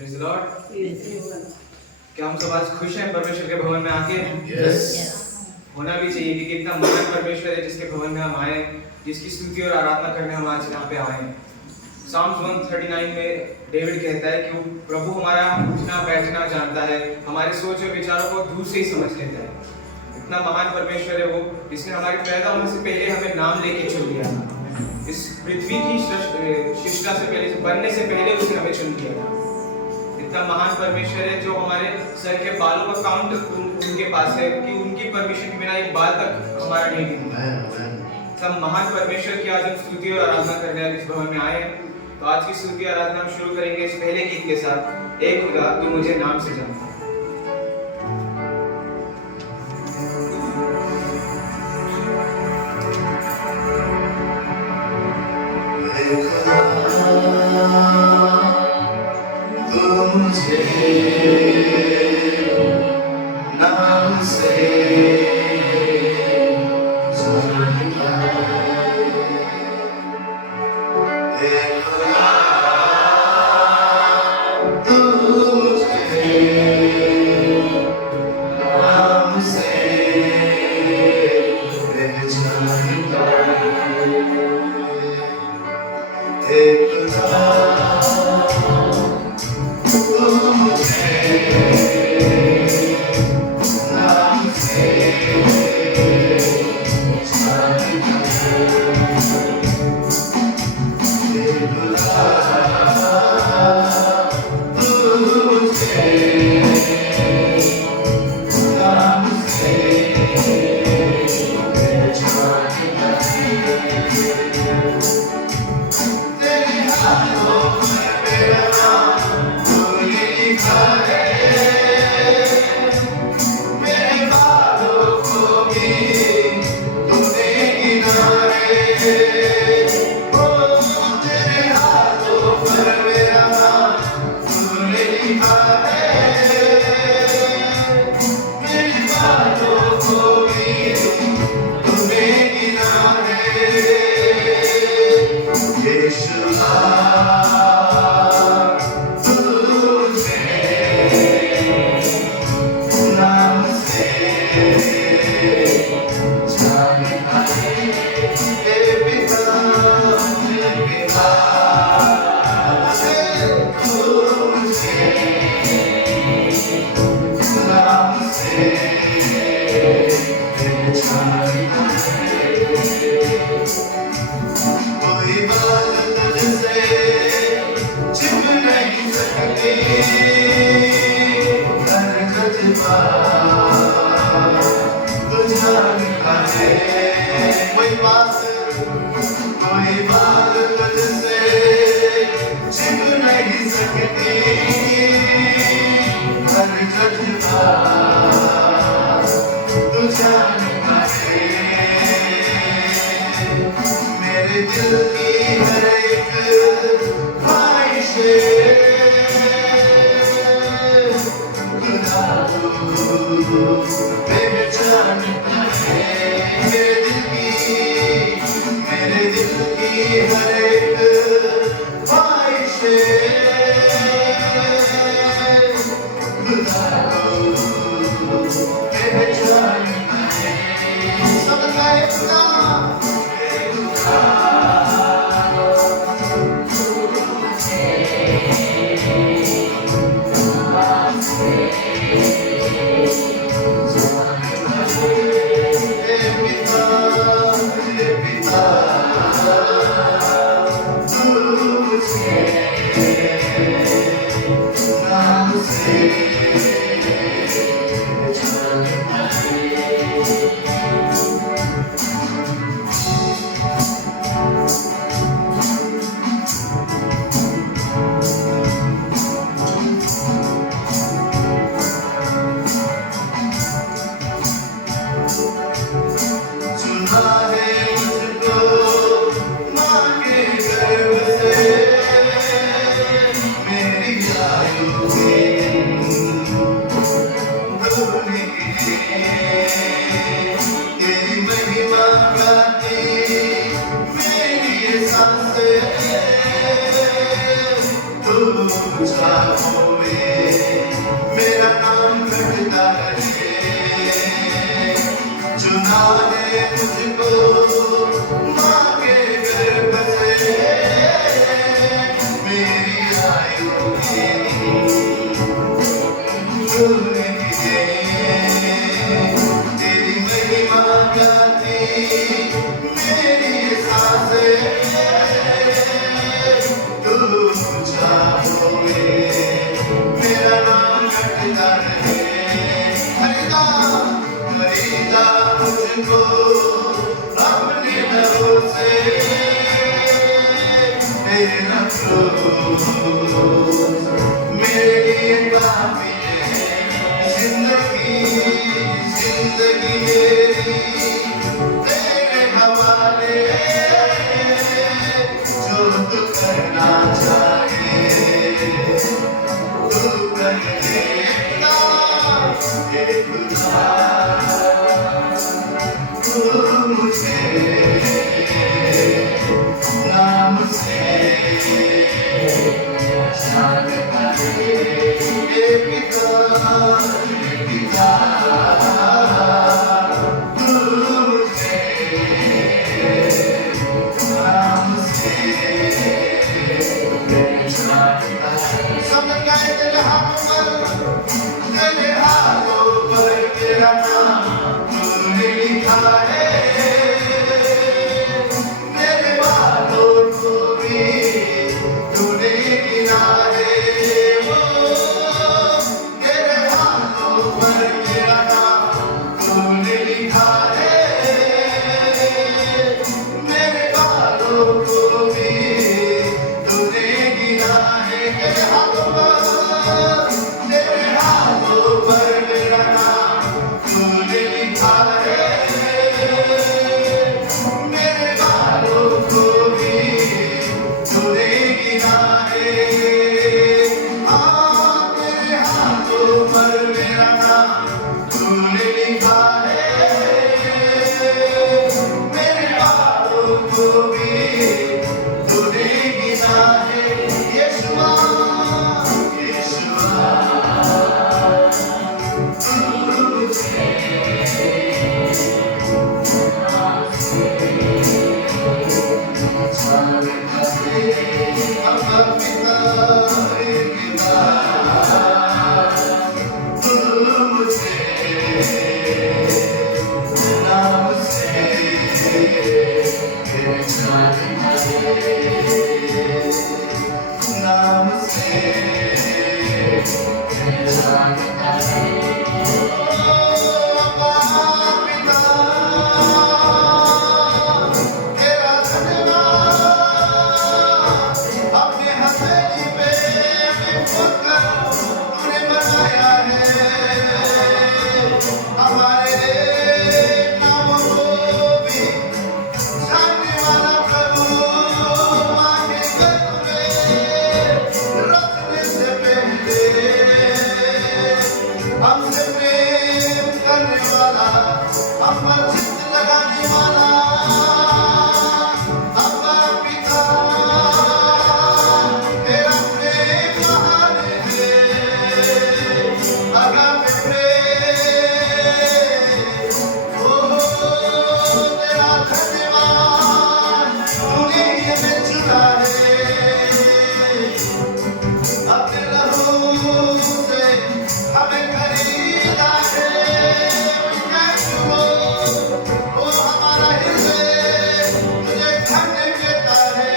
Praise the Lord. क्या हम सब आज खुश हैं परमेश्वर के भवन में आके? होना भी चाहिए कि कितना महान परमेश्वर है जिसके भवन में हम आए, जिसकी स्तुति और आराधना करने हम आज यहाँ पे आए। Psalms 139 में डेविड कहता है कि वो प्रभु हमारा उठना बैठना जानता है, हमारे सोच और विचारों को दूर से ही समझ लेता है। इतना महान परमेश्वर है वो, जिसने हमारे पैदा होने से पहले हमें नाम लेके चुन लिया था। इस पृथ्वी की शिष्टा से पहले, बनने से पहले उसने हमें चुन लिया था। इतना महान परमेश्वर है जो हमारे सर के बालों का काउंट उनके पास है कि उनकी परमिशन के बिना एक बाल तक हमारा नहीं गिनता। सब महान परमेश्वर की आज हम स्तुति और आराधना करने इस भवन में आए हैं। तो आज की स्तुति आराधना हम शुरू करेंगे इस पहले गीत के साथ, ए खुदा तू मुझे नाम से जानता है। मुझको अपने लबों से तेरा क्रोध मेरे लिए काफी है। जिंदगी जिंदगी मेरी तेरे हवाले, जो तू करना चाहे तू कर देना। हे खुदा तू मुझे नाम से शान करे। हे पिता पिता तू मुझे नाम से शान करे। सब गाए तेरे हाथों पर तेरा नाम तूने लिखा है। मेरे बालों को भी तूने गिना है। वो तेरे हाथों पर तेरा नाम तूने लिखा है। मेरे बालों को भी तूने गिना है। तेरे हाथों पर मेरा नाम तूने लिखा है। मेरे बालों को भी तूने गिना है। हाँ तेरे हाथों पर मेरा नाम तूने लिखा है। मेरे बालों को भी तूने गिना है। यीशुआ यीशुआ हमसे प्रेम करने वाला, हम पर चित्त लगाने वाला अब्बा पिता, तेरा प्रेम महान है। अगापे प्रेम, ओ तेरा धन्यवाद, तूने हमें चुना है। अपने लहू से हमें खरीदा है। वो हमारा हृदय तुझे धन्य कहता है।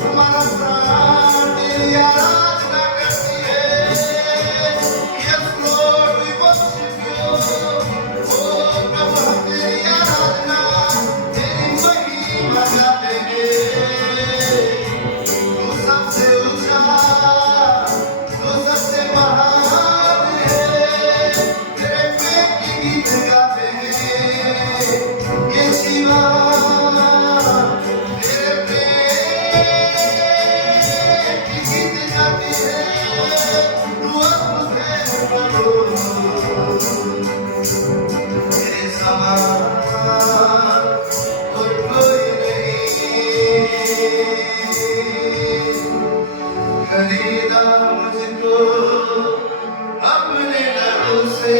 हमारा प्राण तेरी आराधना करती है। Yes Lord, we worship you। ओ प्रभु हम तेरी आराधना, तेरी महिमा गाते हैं। तू सबसे ऊंचा, तू सबसे महान है। तेरे प्रेम की गीत गाते हैं ये शिवा। तेरे प्रेम की गीत गाती है। तू अद्भुत है प्रभु, तेरे समान कोई नहीं। खरीदा मुझको अपने लहू से,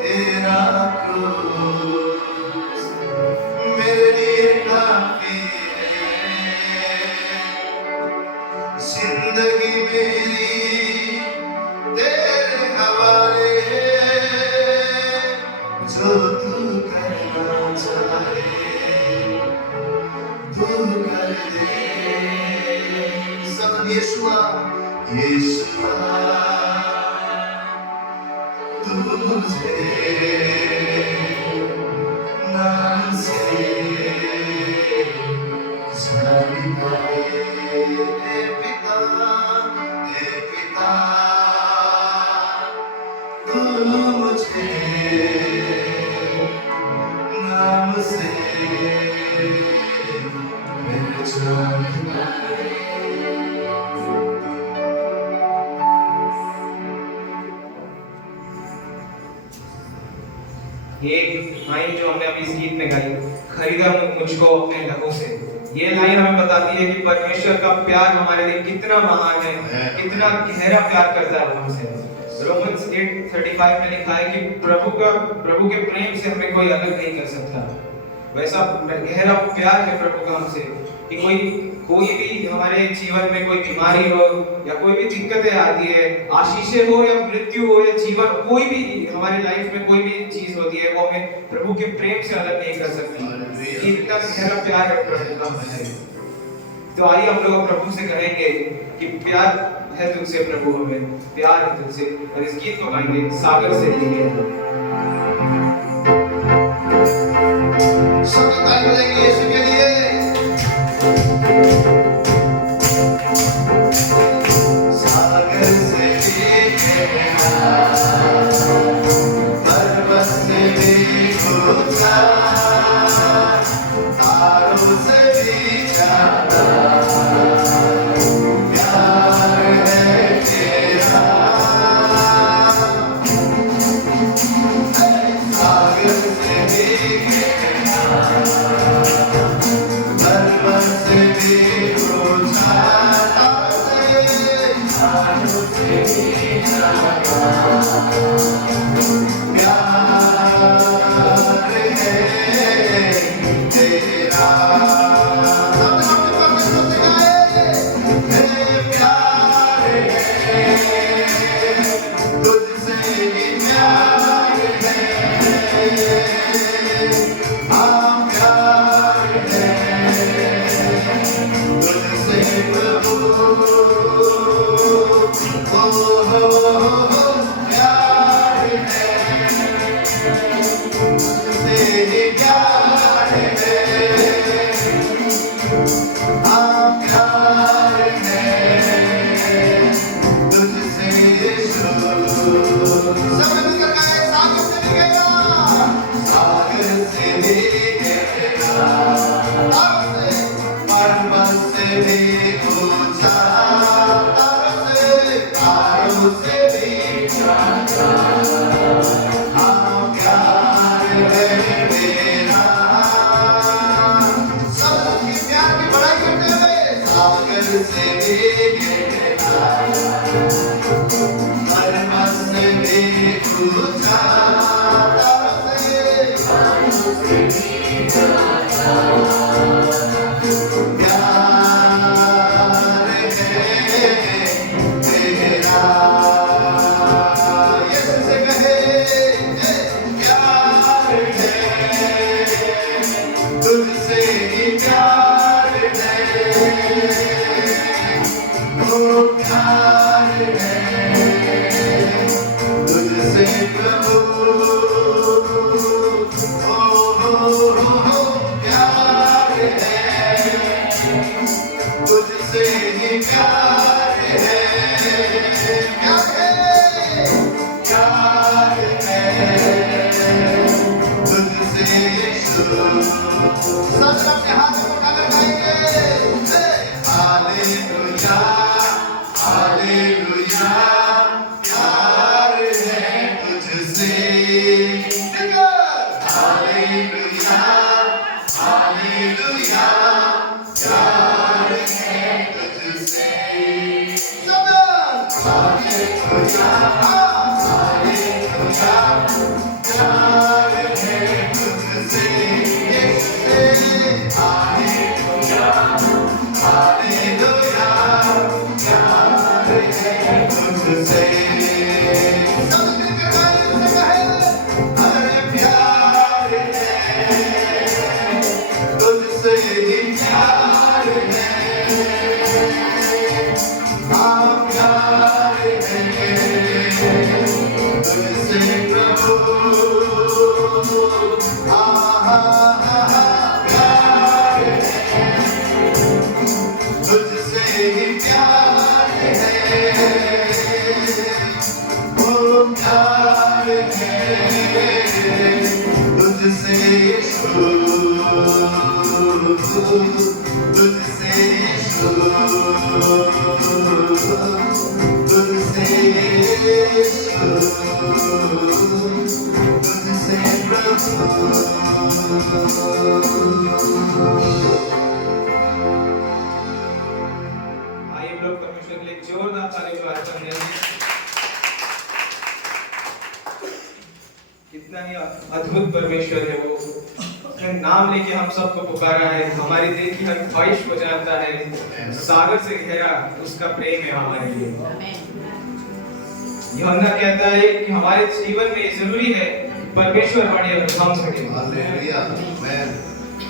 तेरा क्रूस मेरे लिए काफी है। जिंदगी मेरी तेरे हवाले, जो तू करना चाहे तू कर दे। सब यीशुआ यीशुआ तू मुझे से पहचानना ये लाइन जो हमने अभी इस गीत में गाई, खरीदा मुझको अपने लहू से, ये लाइन हमें बताती है कि परमेश्वर का प्यार हमारे लिए कितना महान है, कितना गहरा प्यार करता है वो हमसे। रोमन्स 8:35 में लिखा है कि प्रभु के प्रेम से हमें कोई अलग नहीं कर सकता। वैसा गहरा प्यार है प्रभु का हमसे कि कोई भी हमारे जीवन में कोई बीमारी हो या कोई भी दिक्कतें आती है, आशीषें हो या मृत्यु हो या जीवन, कोई भी हमारी लाइफ में कोई भी चीज होती है, वो हमें प्रभु के प्रेम से अलग नहीं कर सकती। इतना गहरा प्यार है प्रभु का हमसे। तो आइए हम लोग प्रभु से कहेंगे कि प्यार है तुझसे प्रभु, हमें प्यार है तुझसे, और इस गीत को गाएंगे सागर से लेके। सब ताली बजाएंगे यीशु के लिए। सागर से लेके पर्वत से भी ऊंचा, तारों से भी ज्यादा प्यार है तेरा। सागर से भी पर्वत से भी ऊंचा, तारों से भी ज्यादा प्यार है तेरा। तुझसे ही प्यार है, हाँ प्यार है तुझसे प्रभु, प्यार है तुझसे ही प्यार है, हाँ प्यार है तुझसे यीशु। सब मिलकर गाएं, सागर से भी गहरा, पर्वत से भी ऊंचा, तारों से भी ज्यादा हाँ प्यार है तेरा। सब की प्यार की बड़ाई करते हुए, सागर से भी गहरा, पर्वत से भी ऊंचा, तारों से भी ज्यादा प्यार है तेरा। यीशु से कहे प्यार है तुझसे ही प्यार है, ओ प्यार है तुझसे प्रभु, प्यार है तुझसे ही प्यार है, प्यार है तुझसे यीशु। सब अपने हाथ में उठाकर गाएंगे, हालेलुया हालेलुया प्यार है तुझसे, हालेलुया हालेलुया प्यार है तुझसे। हालेलुया हालेलुया प्यार है तुझसे, हालेलुया आइए हम लोग परमेश्वर के लिए जोरदार ताली बजाते हैं। कितना ही अद्भुत परमेश्वर है वो। उसने नाम लेके हम सबको पुकारा है। हमारी दिल की हर ख्वाहिश को जानता है। सागर से गहरा उसका प्रेम है हमारे लिए। यूहन्ना कहता है कि हमारे जीवन में जरूरी है कि परमेश्वर वाणी हम थाम सके।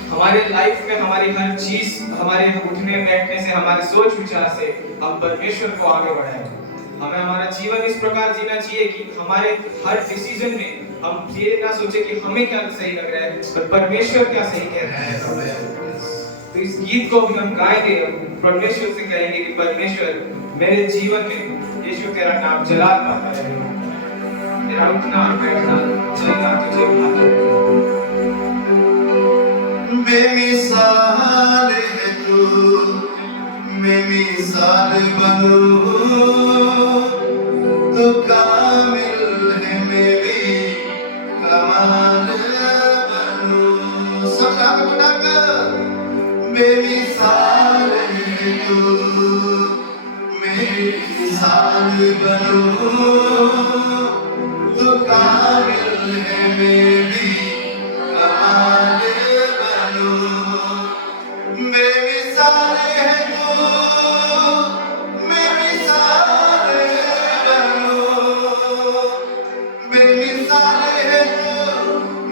हमारे लाइफ में हमारी हर चीज, हमारे उठने बैठने से, हमारे सोच विचार से हम परमेश्वर को आगे बढ़ाएं। हमें हमारा जीवन इस प्रकार जीना चाहिए कि हमारे हर डिसीजन में हम ये ना सोचे कि हमें क्या सही लग रहा है, पर परमेश्वर क्या सही कह रहा है। तो इस गीत को भी हम गाएंगे, परमेश्वर से कहेंगे कि परमेश्वर मेरे जीवन में यीशु तेरा नाम जलाल पाता रहे, तेरा उठना और बैठना चलना तुझे भाता रहे। बेमिसाल है तू, बेमिसाल बनो तो कामिल है मेरी कमाल बनो। सब साथ में बताकर बेमिसाल है तू, बेमिसाल बनो तो कामिल है मेरी कमाल बनो। बेमिसाल है तू, बेमिसाल बनो, बेमिसाल है तू,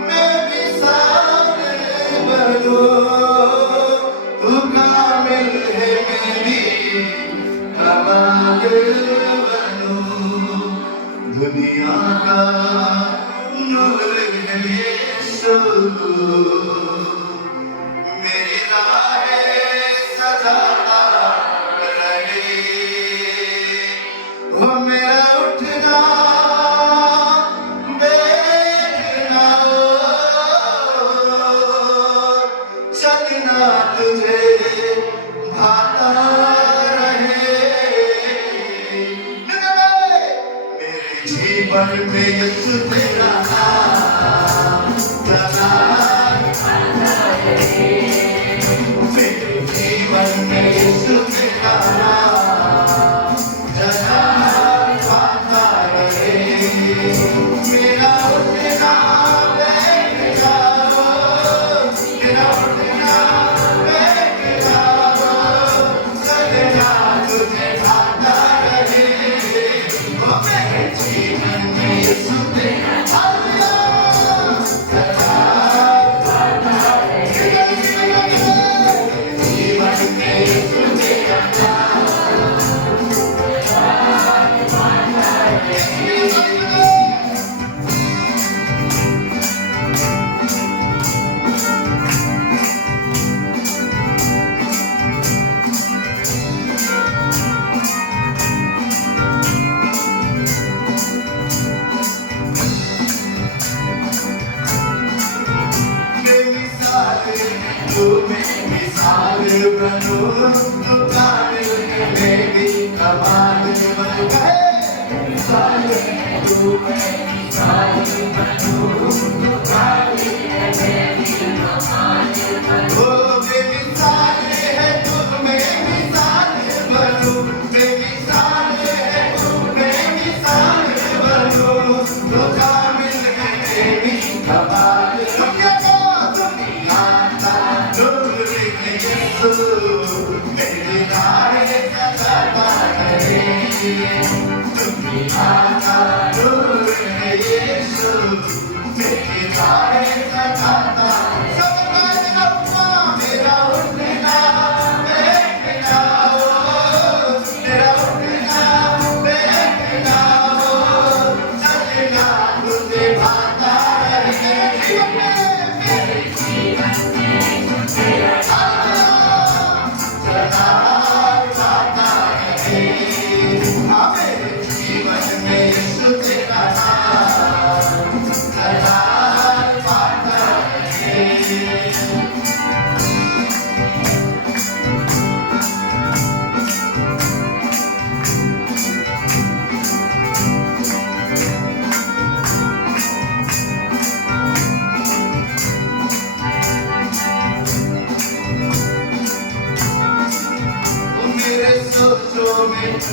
बेमिसाल बनो, तू कामिल है मेरी कमाल बनो। दुनिया का नूर है यीशु, मेरी राहें सजाता रहे। वो मेरा उठना बैठना चलना तुझे भाता रहे। मेरे जीवन में यीशु तेरा नाम मेरे जीवन में यीशु तेरा नाम जलाता रहे। मेरा उठना बैठना, मेरा उठना बैठना चलना तुझे भाता रहे। वो मेरे जीवन में यीशु तेरा मिसाल बनो तो कामिल है मेरी कमाल बनो। मिसाल तू मिसाल बनो तो कामिल है मेरी कमाल बनो। बेमिसाल है तू, बेमिसाल बनो, बेमिसाल है तू, बेमिसाल बनो तो कामिल है मेरी कमाल। मेरी राहें सजाता रहे, दुनिया का नूर है यीशु, मेरी राहें सजाता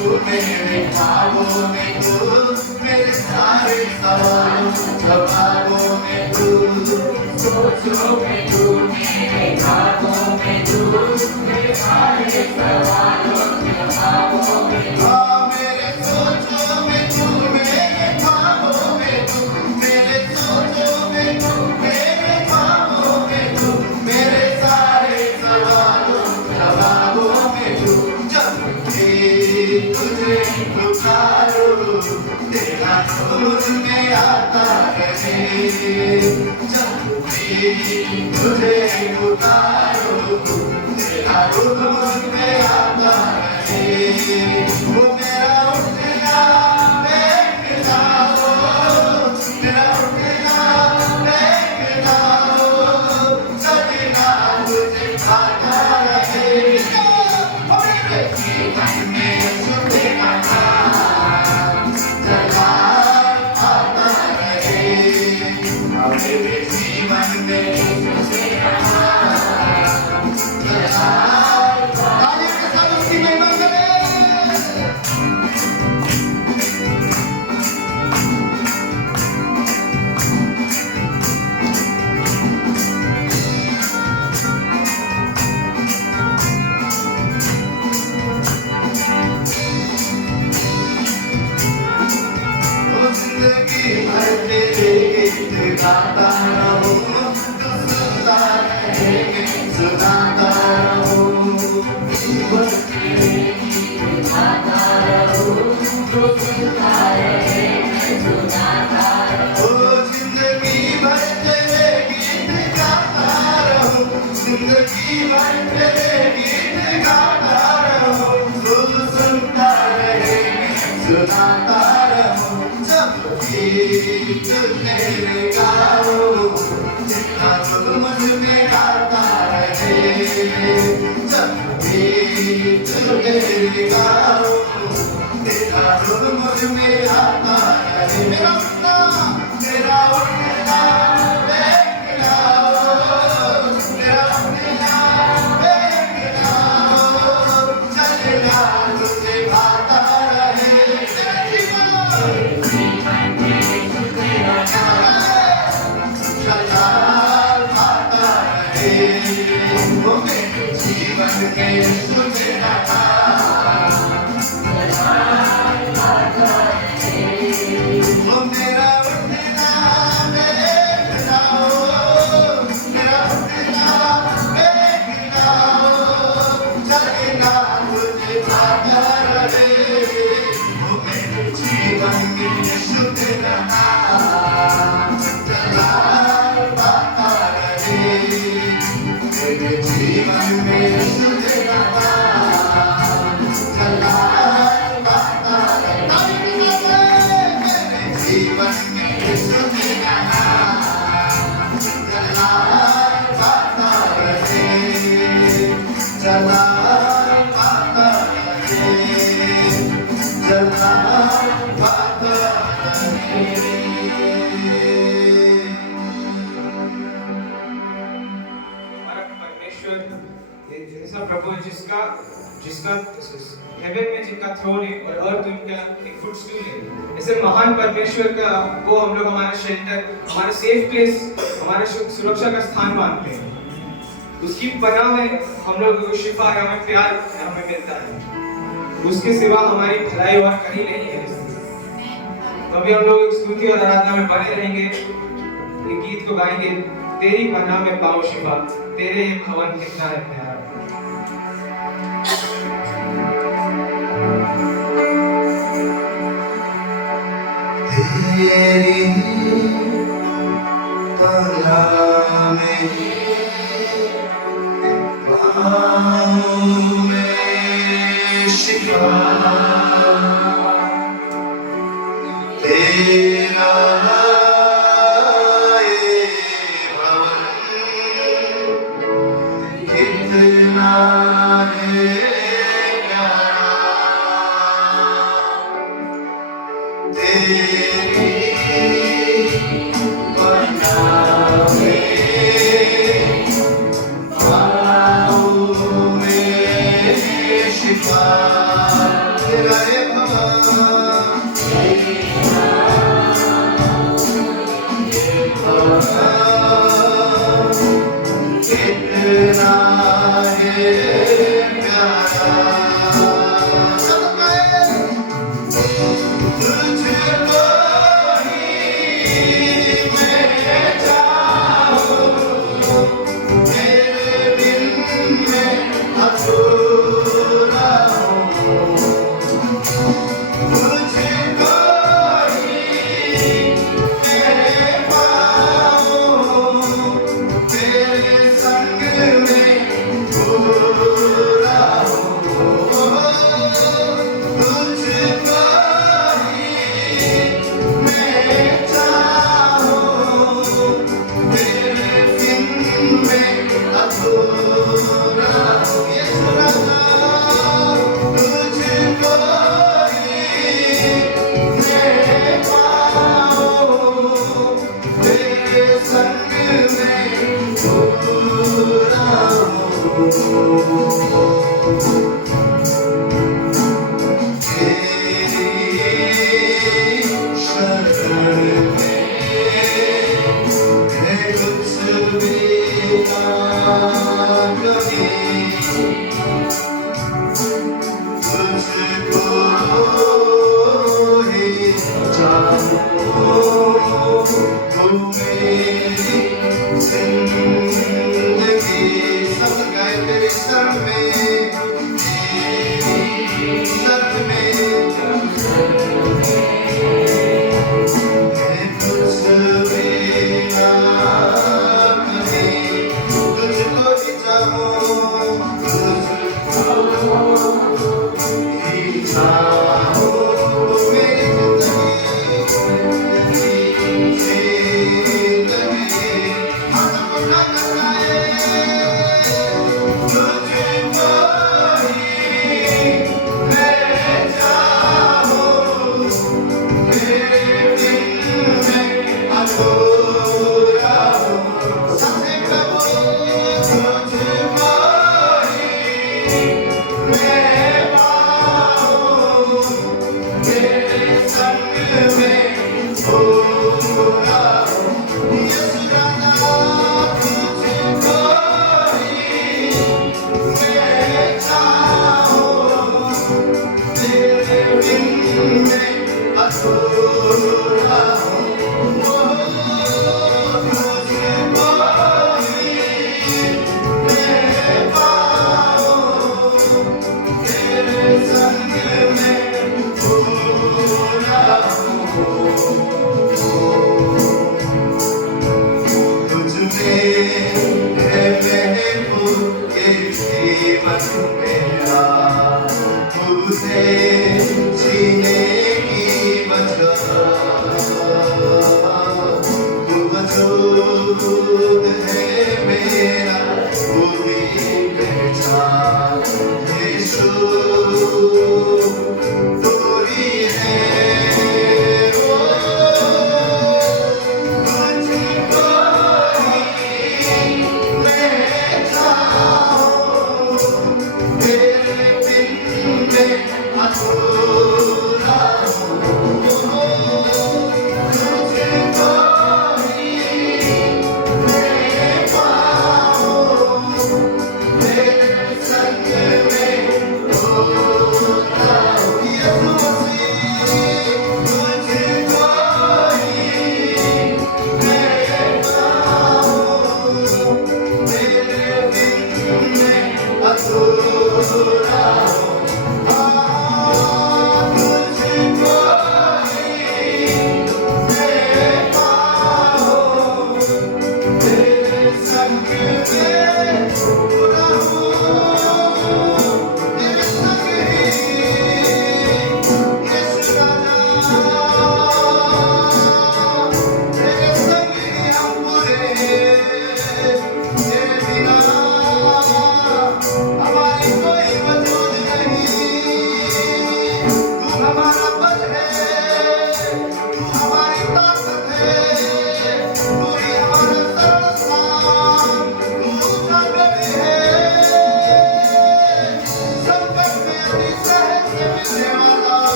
तू मेरे ख्वाबों में तू, मेरे सारे सवालों जवाबों में तू, सोचों में तू, मेरे ख्वाबों में तू, मेरे सारे सवालों जवाबों में तू। हाँ मेरे सोचों में तू, मेरे ख्वाबों में तू, मेरे सोचों में तू, मेरे ख्वाबों में तू, मेरे सारे सवालों जवाबों में तू। जब भी तुझे पुकारूं तेरा नूर में आता रहे, जब भी तुझे पुकारूं तेरा नूर में आता रहे। वो मेरा उठना बैठना हो, मेरा उठना बैठना हो, चलना तुझे खाता रहे। जीवन में सुतेगा जलाल आता रहे, मेरे जीवन में सुतेगा जलाल। तालियों के साथ उसकी महिमा करें। जिंदगी भर तेरे गीत गाता रहूं, तू सुनता रहे, सुनाता रहूं। गाता रहूं, तू सुनता रहे, मैं सुनाता रहूं। ओ जिंदगी भर तेरे गीत गाता रहूं, जिंदगी भर तेरे गीत गाता रहूं। तू सुनता रहे, सुनाता रहूं। जब भी तेरे गाऊं तेरा गुण मुझ में गाता रहे, जब भी तेरे गाऊं तेरा गुण मुझ में आता रहे। मेरा उठना बैठना हो, मेरा उठना बैठना हो, चलना तुझे गाता रहे। तेरा जीवन जलाल आता रहे, वो मेरे जीवन में सुतेगा वो मेरा उठना बैठना हो, मेरा उठना बैठना हो, चलना तुझे गाता रहे। वो मेरे जीवन में सुतेगा जलाल आता रहे, मेरे जीवन में सुतेगा जलाल आता रहे। मेरे जीवन में सुतेगा जलाल आता रहे, जलाल आता रहे, जलाल आता रहे। हमारा परमेश्वर ऐसा प्रभु है जिसका हेवन में जिनका थ्रोन है और अर्थ उनका एक फुटस्टूल है। ऐसे महान परमेश्वर का वो हम लोग हमारा शेल्टर, हमारा सेफ प्लेस, हमारा सुरक्षा का स्थान मानते हैं। उसकी पनाह में हम लोग को शिफा है, हमें प्यार हमें मिलता है। उसके सिवा हमारी भलाई और कहीं नहीं है। तो अभी हम लोग स्तुति और आराधना में बने रहेंगे, ये गीत को गाएंगे। तेरी पनाह में पाओ शिफा, तेरे ये भवन कितना है प्यारा। तेरी पनाह में पाऊं मैं शिफा, तेरा ये भवन कितना है प्यारा। तेरी पनाह में हमारा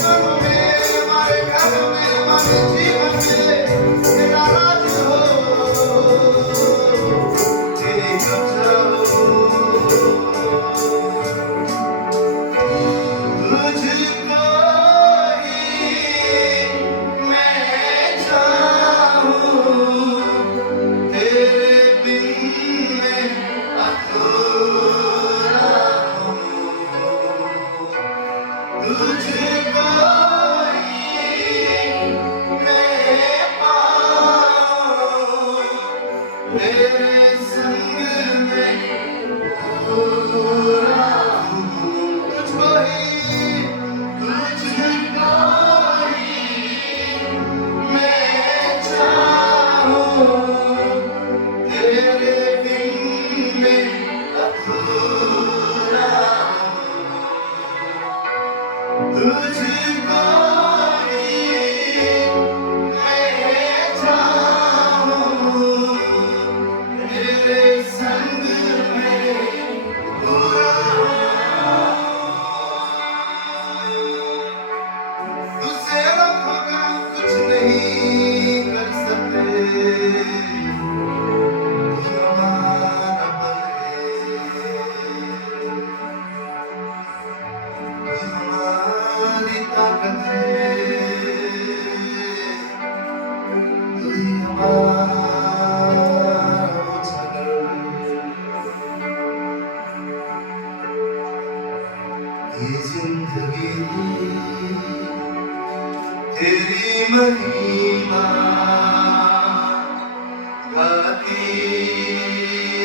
संग में, हमारे घर में, हमारे जीवन में ये नाराज हो, तेरी कब्जा हो। तुझको ही मैं चाहूं, तेरे बिन मैं अधूरा हूँ। तुझको ही मैं पाऊं, तेरे संग में पूरा हूँ। तुझको ही मैं चाहूं, तेरे बिन मैं अधूरा हूँ। तुझको ही मैं चाहूं, तेरे संग में पूरा हूँ। तुझसे अलग होकर कुछ नहीं कर सकते, तू हमारा बल है, तू हमारी ताकत है, तू ही हमारा उजागर। ये जिंदगी तेरी महिमा गाती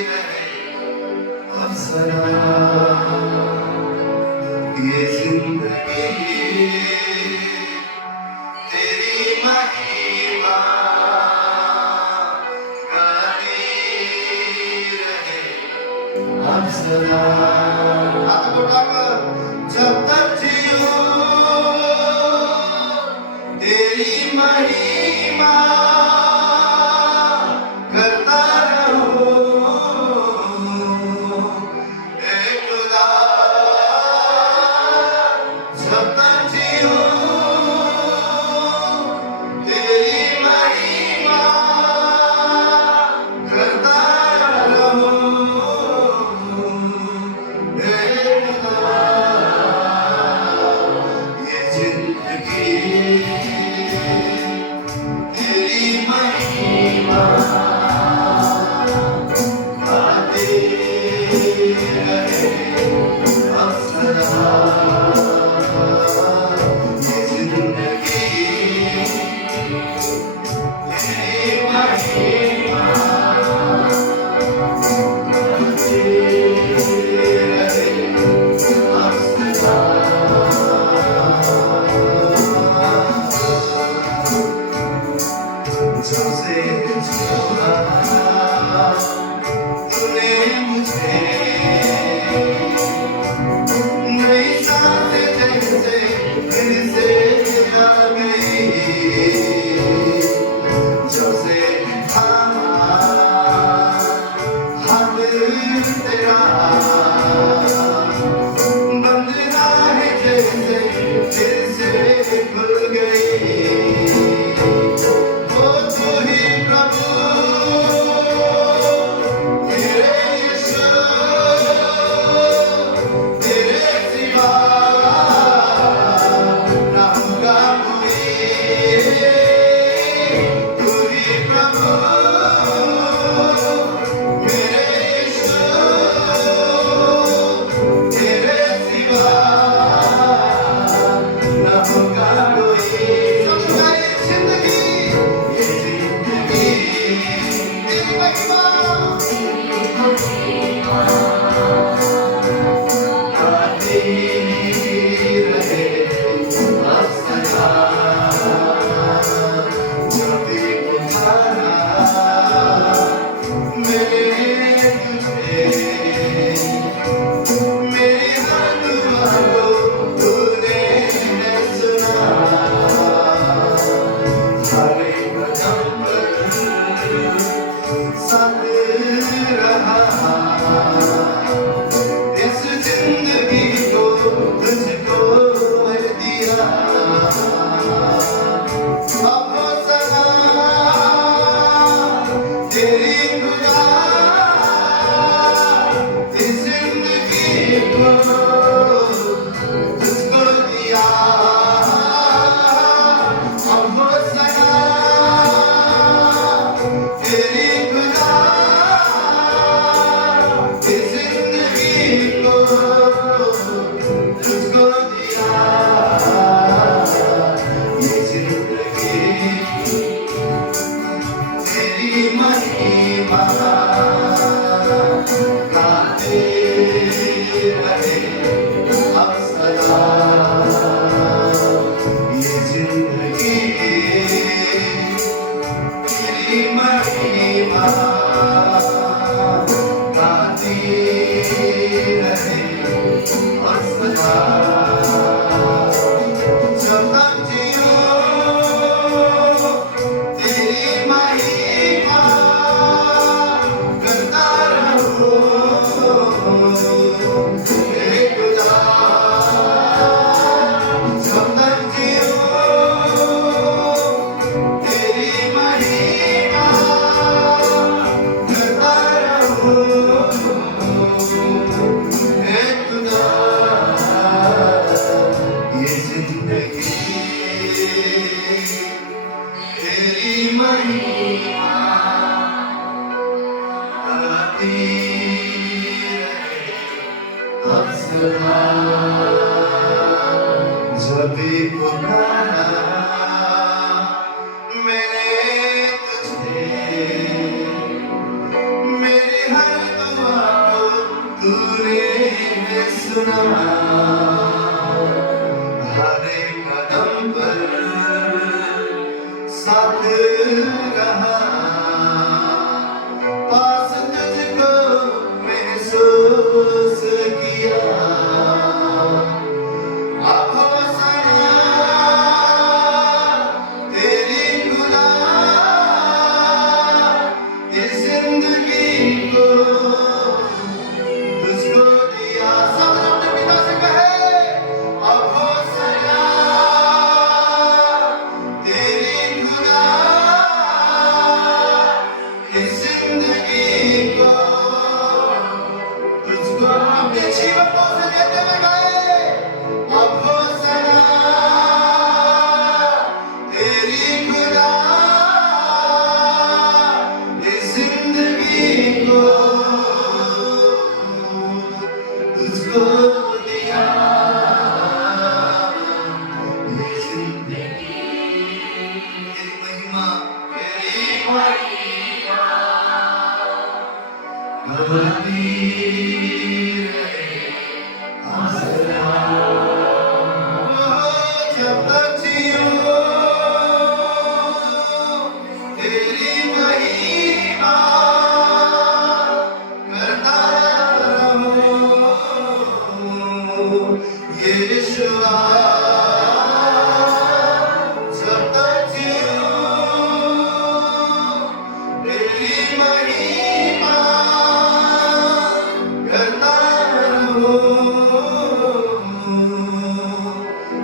रहे अब सदा। ये जिंदगी तेरी महिमा गाती रहे अब सदा। हाथ उठाकर जब तक जियूं, तेरी महिमा करता रहूं। ए खुदा, जब तक जियूं, तेरी महिमा करता रहूं। ए खुदा, ये जिंदगी तेरी महिमा गाती रहे अब सदा। ये जिंदगी तेरी महिमा गाती रहे अब सदा। जब से छोड़ा तूने मुझे, नई सांसें जैसे फिर से आ गई। जब से थामा हाथ तेरा, बंद राहें जैसे फिर से खुल गई। ओ तू ही प्रभु, तेरे यीशु, तेरे सिवा ना होगा कोई। तू ही प्रभु, मेरे यीशु, तेरे सिवा ना होगा कभी पुकारा मैंने तुझे, मेरी हर दुआ को तूने सुना, हर एक कदम पर साथ रहा, पास तुझको महसूस किया। अब हो सना तेरी खुदा, इस जिंदगी को तुझको दिया। सब अपने पिता से कहे, अब हो सना तेरी खुदा, इस जिंदगी को तुझको अपने जीवन को से देते हुए गए। अब हो सना तेरी खुदा, इस जिंदगी को तुझको दिया। ये जिंदगी तेरी महिमा, तेरी महिमा करती रहे आसरा। जब तक जियो तेरी महिमा करता रहूं। यीशुआ, जब तक जियो तेरी महिमा करता रहूं।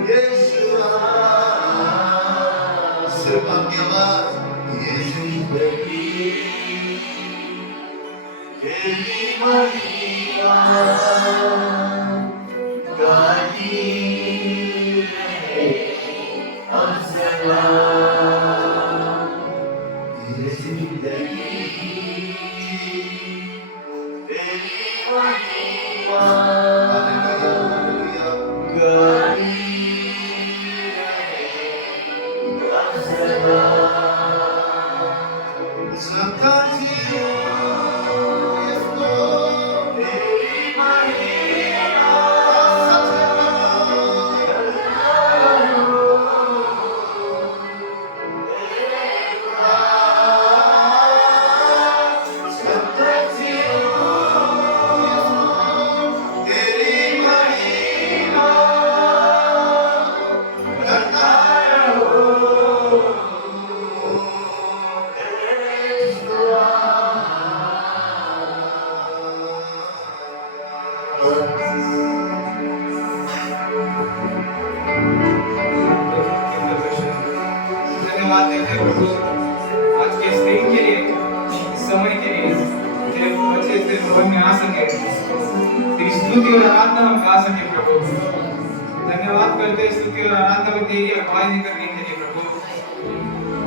यीशुआ, सिर्फ आपकी आवाज। ये जिंदगी तेरी महिमा गाती रहे अज़ला। ये जिंदगी तेरी महिमा गाती रहे अज़ला। सबका जियो इसको तेरी महिमा सबका जियो तेरी महिमा करता रहो। धन्यवाद देते हैं प्रभु आज के इस दिन के लिए, इस समय के लिए। तेरे बच्चे तेरे भवन में आ सके, तेरी स्तुति और आराधना हम गा सके प्रभु। धन्यवाद करते हैं, स्तुति और आराधना में तेरी अगुवाई करने के लिए प्रभु।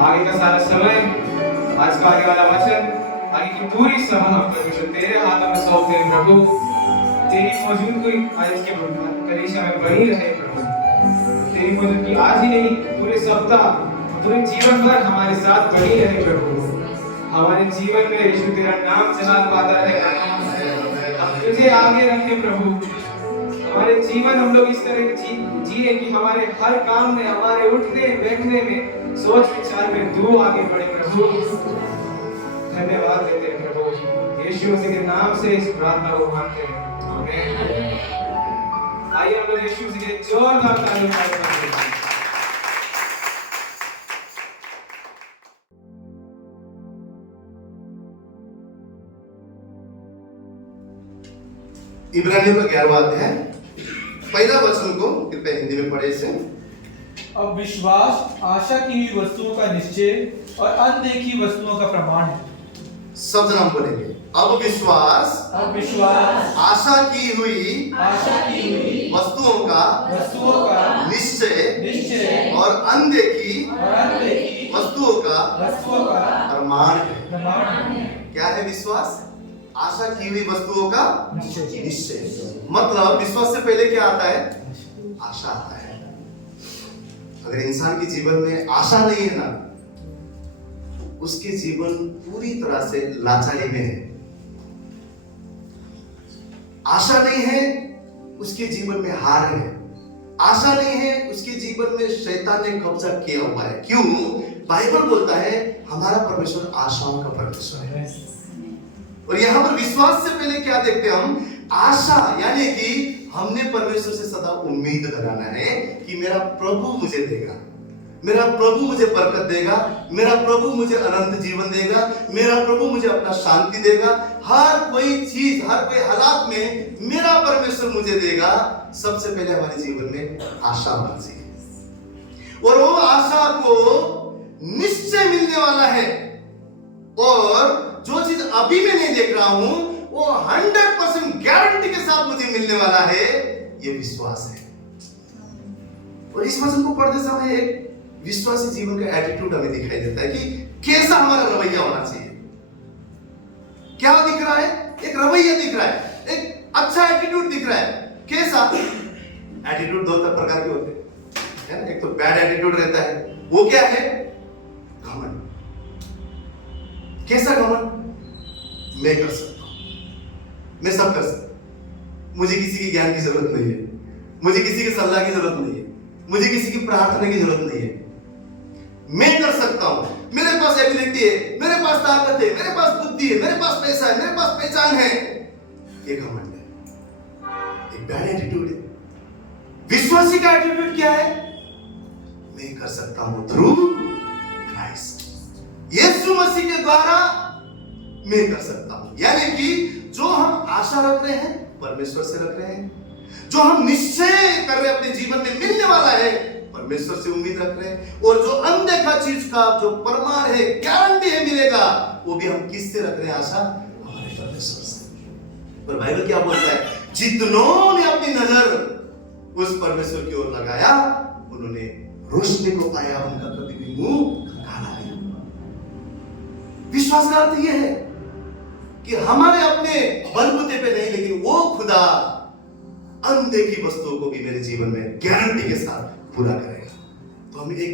आगे का सारा समय, आज का आगे वाला वचन, आगे की पूरी सभा हम परमेश्वर तेरे हाथों में सौंपते हैं प्रभु। तेरी मौजूदगी आज के कलीसिया में बनी रहे प्रभु। तेरी मौजूदगी आज ही नहीं, पूरे सप्ताह, पूरे जीवन भर हमारे साथ बनी रहे प्रभु। हमारे जीवन में यीशु तेरा नाम चला पाता रहे, हम तुझे आगे रखे प्रभु। हमारे जीवन हम लोग इस तरह जिए कि हमारे हर काम में, हमारे उठने बैठने में, सोच विचार में तू आगे बढ़े प्रभु। धन्यवाद देते हैं प्रभु, यीशु मसीह के नाम से इस प्रार्थना को मांगते हैं, आमीन। आइए हम लोग यीशु मसीह के जोरदार तालियों से इब्रानियों का 11वां अध्याय पहला वचन को कृपया हिंदी में पढ़े से। अब विश्वास आशा की हुई वस्तुओं का निश्चय और अनदेखी वस्तुओं का प्रमाण है। शब्द नाम बोलेंगे। अब विश्वास आशा की हुई वस्तुओं का निश्चय और अनदेखी वस्तुओं का प्रमाण है। क्या है विश्वास? आशा की हुई वस्तुओं का निश्चय। मतलब विश्वास से पहले क्या आता है? आशा आता है। अगर इंसान के जीवन में आशा नहीं है ना, उसके जीवन पूरी तरह से लाचारी में है। आशा नहीं है, उसके जीवन में हार है। आशा नहीं है, उसके जीवन में शैतान ने कब्जा किया हुआ है। क्यों? बाइबल बोलता है हमारा परमेश्वर आशाओं का परमेश्वर है। और यहां पर विश्वास से पहले क्या देखते हैं हम? आशा, यानी कि हमने परमेश्वर से सदा उम्मीद लगाना है कि मेरा प्रभु मुझे देगा, मेरा प्रभु मुझे बरकत देगा, मेरा प्रभु मुझे अनंत जीवन देगा, मेरा प्रभु मुझे अपना शांति देगा। हर कोई चीज, हर कोई हालात में मेरा परमेश्वर मुझे देगा। सबसे पहले हमारे जीवन में आशा होनी चाहिए, और वो आशा को निश्चय मिलने वाला है। और जो चीज अभी मैं नहीं देख रहा हूं, वो 100% गारंटी के साथ मुझे मिलने वाला है, ये विश्वास है। और इस वचन को पढ़ते समय एक विश्वासी जीवन का एटीट्यूड हमें दिखाई देता है कि कैसा हमारा रवैया होना चाहिए। क्या दिख रहा है? एक रवैया दिख रहा है, एक अच्छा एटीट्यूड दिख रहा है। कैसा एटीट्यूड? दो प्रकार के होते हैं ना। एक तो बैड एटीट्यूड रहता है, वो क्या है? घमंड। कैसा घमंड? मैं कर सकता हूं, मैं सब कर सकता हूं, मुझे किसी की ज्ञान की जरूरत नहीं है, मुझे किसी की सलाह की जरूरत नहीं है, मुझे किसी की प्रार्थना की जरूरत नहीं है, मैं कर सकता हूं, मेरे पास एबिलिटी है, मेरे पास ताकत है, मेरे पास बुद्धि है, मेरे पास पैसा है, मेरे पास पहचान है। ये घमंड है, एक बैड एटीट्यूड है। विश्वासी का एटीट्यूड क्या है? मैं कर सकता हूं थ्रू क्राइस्ट, यीशु मसीह के द्वारा मैं कर सकता हूं। यानी कि जो हम आशा रख रहे हैं परमेश्वर से रख रहे हैं, जो हम निश्चय कर रहे हैं अपने जीवन में मिलने वाला है परमेश्वर से उम्मीद रख रहे हैं, और जो अनदेखा चीज का जो प्रमाण है, गारंटी है मिलेगा, वो भी हम किससे रख रहे हैं? आशा हमारे परमेश्वर से। पर बाइबल क्या बोलता है? जितनों ने अपनी नजर उस परमेश्वर की ओर लगाया, उन्होंने रोशनी को पाया, उनका कभी भी मुंह काला नहीं। विश्वास का अर्थ यह है कि हमारे अपने बलबूते पे नहीं, लेकिन वो खुदा अनदेखी वस्तुओं को भी मेरे जीवन में गारंटी के साथ पूरा करेगा। तो हमें एक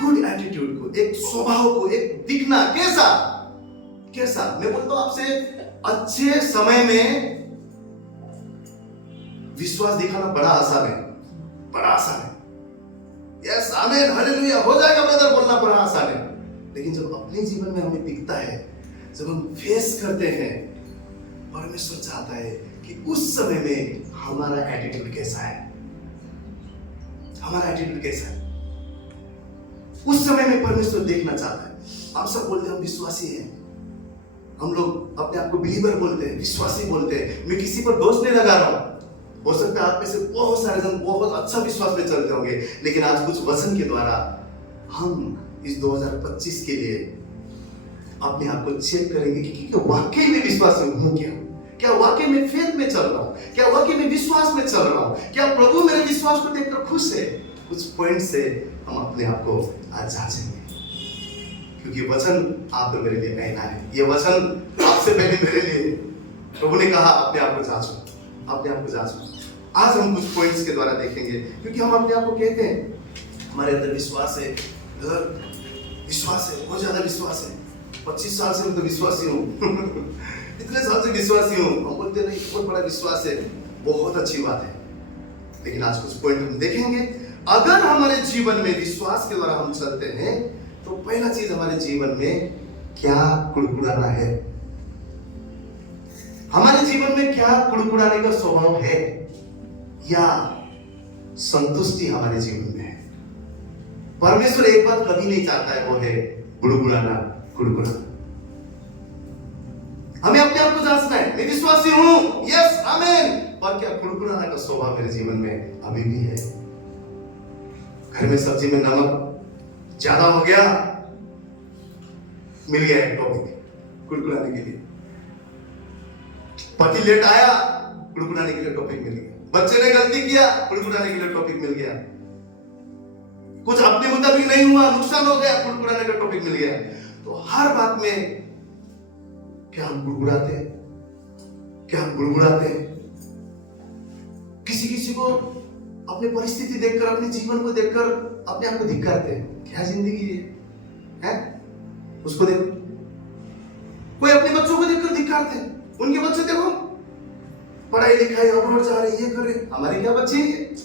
गुड एटीट्यूड को, एक स्वभाव को, एक दिखना कैसा कैसा मैं बोलता हूं आपसे, अच्छे समय में विश्वास दिखाना बड़ा आसान है, बड़ा आसान है। यस आमीन हालेलुया हो जाएगा ब्रदर बोलना बड़ा आसान है। लेकिन जब अपने जीवन में हमें दिखता है, जब हम फेस करते हैं, परमेश्वर चाहता है कि उस समय में हमारा एटीट्यूड कैसा है, हमारा एटीट्यूड कैसा है, उस समय में परमेश्वर देखना चाहता है। आप सब बोलते हैं हम विश्वासी हैं, हम लोग अपने आप को बिलीवर बोलते हैं, विश्वासी बोलते हैं। मैं किसी पर दोष नहीं लगा रहा हूं, हो सकता है आप में से बहुत सारे जन बहुत अच्छा विश्वास में चलते होंगे, लेकिन आज कुछ वचन के द्वारा हम इस 2025 के लिए अपने आप को चेक करेंगे कि वाकई में विश्वासी हूं क्या वाकई में फेथ में चल रहा हूं, क्या वाकई में विश्वास में चल रहा हूं, क्या प्रभु मेरे विश्वास को देखकर खुश है। कुछ पॉइंट से हम अपने आप को आज जांचेंगे, क्योंकि वचन आप मेरे लिए कहना है, ये वचन आपसे पहले मेरे लिए प्रभु ने कहा अपने आप को जांचो, अपने आप को जांचो। आज हम कुछ पॉइंट्स के द्वारा देखेंगे, क्योंकि हम अपने आप को कहते हैं हमारे अंदर विश्वास है, विश्वास है, बहुत ज्यादा विश्वास है, 25 साल से मैं तो विश्वासी हूँ इतने साल से विश्वासी हूँ। हम बोलते नहीं बहुत बड़ा विश्वास है, बहुत अच्छी बात है, लेकिन आज कुछ पॉइंट हम देखेंगे। अगर हमारे जीवन में विश्वास के द्वारा हम चलते हैं, तो पहला चीज हमारे जीवन में क्या कुड़कुड़ाना है, हमारे जीवन में क्या कुड़कुड़ाने का स्वभाव है या संतुष्टि हमारे जीवन में है। परमेश्वर एक बात कभी नहीं चाहता है, वो है गुड़गुड़ाना, गुड़गुड़ाना। हमें अपने आप को जांचना है, मैं विश्वासी हूं, यस आमीन, पर क्या गुड़गुड़ाना का स्वभाव मेरे जीवन में अभी भी है। घर में सब्जी में नमक ज्यादा हो गया, मिल गया एक टॉपिक गुड़गुड़ाने के लिए, पति लेट आया, गुड़गुड़ाने के लिए टॉपिक मिल गया, बच्चे ने गलती किया, गुड़गुड़ाने के लिए टॉपिक मिल गया, कुछ अपने मुताबिक नहीं हुआ, नुकसान हो गया, गुड़गुड़ाने का टॉपिक मिल गया। तो हर बात में क्या हम गुड़गुड़ाते हैं, क्या हम गुड़गुड़ाते हैं? किसी किसी को अपनी परिस्थिति देखकर, अपने जीवन को देखकर अपने आप को धिक्कारते हैं। क्या जिंदगी है? उसको देखो। कोई अपने बच्चों को देखकर धिक्कारते हैं, उनके बच्चे देखो पढ़ाई लिखाई अब्रॉड जा रहे, ये कर रहे, हमारे क्या बच्चे हैं?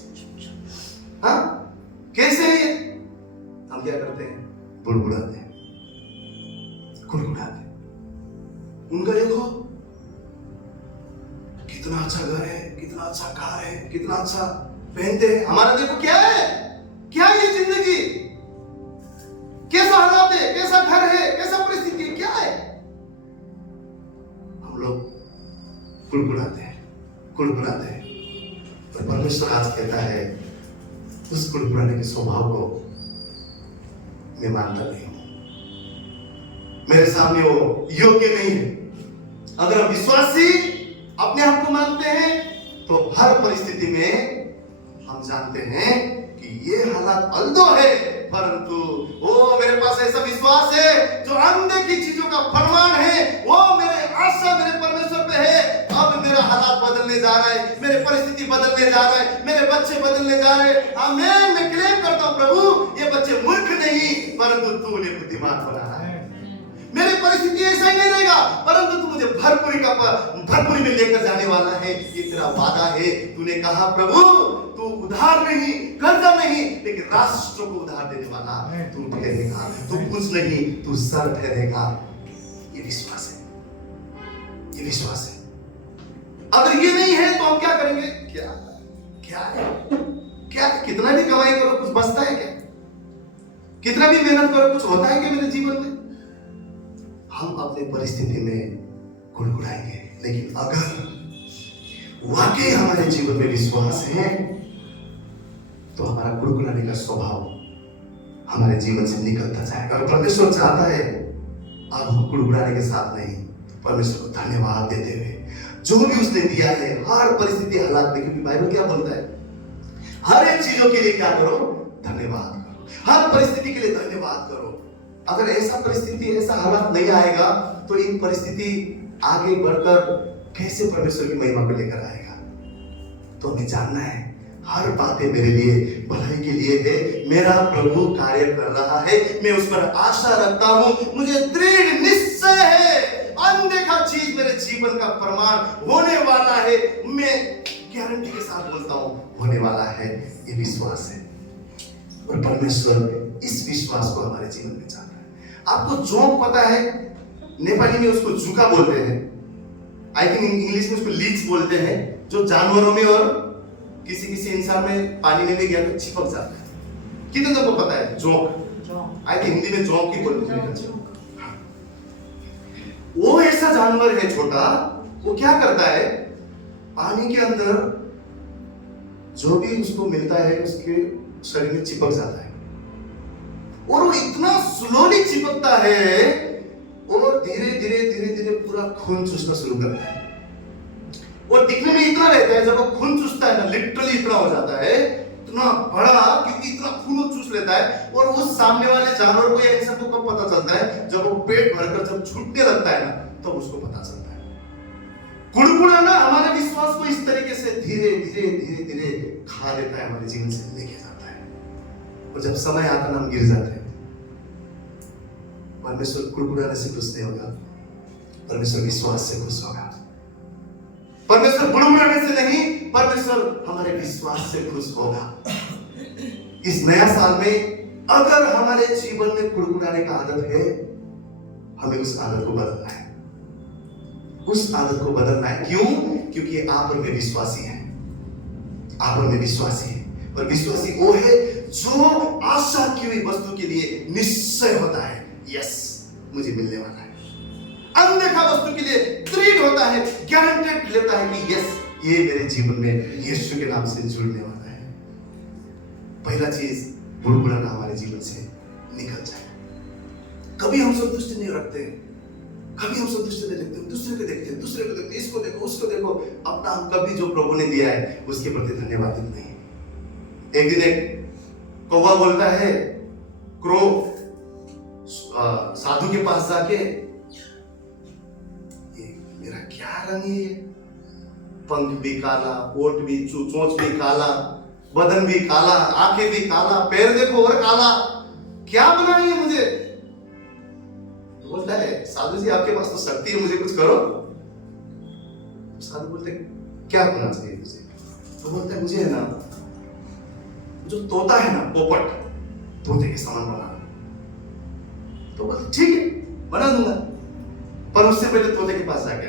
हाँ, कैसे है ये? हम क्या करते हैं? बुड़बुड़ाते हैं, कुड़कुड़ाते हैं। उनका देखो कितना अच्छा घर है, कितना अच्छा कार है, कितना अच्छा पहनते हैं। हमारा देखो क्या है? क्या ये जिंदगी? कैसा हालात है, कैसा घर है, कैसा परिस्थिति है, क्या है? हम लोग कुड़कुड़ाते हैं, कुड़कुड़ाते हैं। तो परमेश्वर आज कहता है उस कुड़कुड़ाने के स्वभाव को मैं मानता नहीं हूं, मेरे सामने वो योग्य नहीं है। अगर हम विश्वासी अपने आप को मानते हैं तो हर परिस्थिति में हम जानते हैं कि ये हालात अल्दो है, परंतु वो मेरे पास ऐसा विश्वास है जो अनदेखी चीजों का फरमान है। वो मेरे आशा मेरे परमेश्वर पे है। अब मेरा हालात बदलने जा रहा है, मेरे परिस्थिति बदलने जा रहा है, मेरे बच्चे बदलने जा रहे हैं। आमीन। मैं क्लेम करता हूं प्रभु, ये बच्चे मूर्ख नहीं, परंतु तू उन्हें बुद्धिमान बना रहा है। मेरी परिस्थिति ऐसा ही नहीं रहेगा, परंतु तू मुझे भरपूरी में लेकर जाने वाला है। ये तेरा वादा है। तूने कहा प्रभु तू उधार नहीं, कर्जा नहीं, लेकिन राष्ट्रों को उधार देने वाला तू ठहरेगा। तू कुछ नहीं, तू सर ठहरेगा। ये विश्वास है, ये विश्वास है। अगर ये नहीं है तो हम क्या करेंगे? क्या है? कितना भी कमाई करो कुछ बचता है क्या? कितना भी मेहनत करो कुछ होता है क्या मेरे जीवन में? हम अपने परिस्थिति में गुड़गुड़ाएंगे, लेकिन अगर वाकई हमारे जीवन में विश्वास है तो हमारा गुड़गुड़ाने का स्वभाव हमारे जीवन से निकलता जाएगा। और परमेश्वर चाहता है अब हम गुड़गुड़ाने के साथ नहीं, परमेश्वर को धन्यवाद देते हुए जो भी उसने दिया है हर परिस्थिति हालात में, क्योंकि बाइबल क्या बोलता है? हर एक चीजों के लिए क्या करो? धन्यवाद करो। हर परिस्थिति के लिए धन्यवाद करो। अगर ऐसा परिस्थिति, ऐसा हालात नहीं आएगा तो इन परिस्थिति आगे बढ़कर कैसे परमेश्वर की महिमा को लेकर आएगा? तो हमें जानना है हर बातें मेरे लिए भलाई के लिए है। मेरा प्रभु कार्य कर रहा है, मैं उस पर आशा रखता हूं। मुझे दृढ़ निश्चय है अनदेखा चीज मेरे जीवन का प्रमाण होने वाला है। मैं गारंटी के साथ बोलता हूं होने वाला है। ये विश्वास है और परमेश्वर इस विश्वास को हमारे जीवन में चाहता है। आपको जोंक पता है? नेपाली में उसको जुका बोलते हैं, आई थिंक इंग्लिश में उसको लीच बोलते हैं, जो जानवरों में और किसी इंसान में पानी में भी गया तो चिपक जाता है। कितने लोगों को पता है जोंक? आई थिंक हिंदी में जोंक ही बोलते हैं। वो ऐसा जानवर है छोटा, वो क्या करता है? पानी के अंदर जो भी उसको मिलता है उसके शरीर में चिपक जाता है, और वो इतना स्लोली चिपकता है और धीरे धीरे पूरा खून चूसना शुरू करता है। और दिखने में इतना रहता है, जब वो खून चूसता है ना, लिटरली इतना हो जाता है, इतना बड़ा, क्योंकि इतना खून चूस लेता है। और उस सामने वाले जानवर को या इंसान को कब पता चलता है? जब वो पेट भरकर जब छूटने लगता है ना, तब उसको पता चलता है। गुड़गुड़ाना हमारे विश्वास को इस तरीके से धीरे धीरे खा लेता है, हमारे जीवन से लेके जाता है। और जब समय आता है ना, हम गिर जाते हैं। परमेश्वर गुड़गुड़ाने से खुश नहीं होगा, परमेश्वर विश्वास से खुश होगा। परमेश्वर गुड़गुड़ाने से नहीं, परमेश्वर हमारे विश्वास से खुश होगा। इस नया साल में अगर हमारे जीवन में गुड़गुड़ाने का आदत है, हमें उस आदत को बदलना है। उस आदत को बदलना है। क्यों? क्योंकि आप और मैं विश्वासी हैं। आप और मैं विश्वासी हैं, और विश्वासी वो है जो आशा की हुई वस्तु के लिए निश्चय होता है, यस मुझे मिलने वाला है। अनदेखा वस्तु के लिए दृढ़ होता है, गारंटेड लेता है कि यस ये मेरे जीवन में यीशु के नाम से जुड़ने वाला है। पहला चीज, बुड़बुड़ाना हमारे जीवन से निकल जाए। कभी हम संतुष्ट नहीं रखते, कभी हम संतुष्ट नहीं रखते, दूसरे को देखते हैं, दूसरे को देखते हैं, इसको देखो उसको देखो, अपना हम कभी जो प्रभु ने दिया है उसके प्रति धन्यवाद नहीं। एक दिन एक कौवा बोलता है क्रो साधु के पास जाके, मेरा क्या रंग है, पंख भी काला, ओठ भी, चोंच भी काला, बदन भी काला, आंखें भी काला, पैर देखो और काला, क्या बनाइए मुझे? बोलता है साधु जी आपके पास तो शक्ति है, मुझे कुछ करो। साधु बोलते क्या करना चाहिए मुझे? तो बोलता है मुझे है ना जो तोता है ना, पोपट, तोते के समान बना। तो बोलते ठीक है बना दूंगा, पर उससे पहले तोते के पास जाके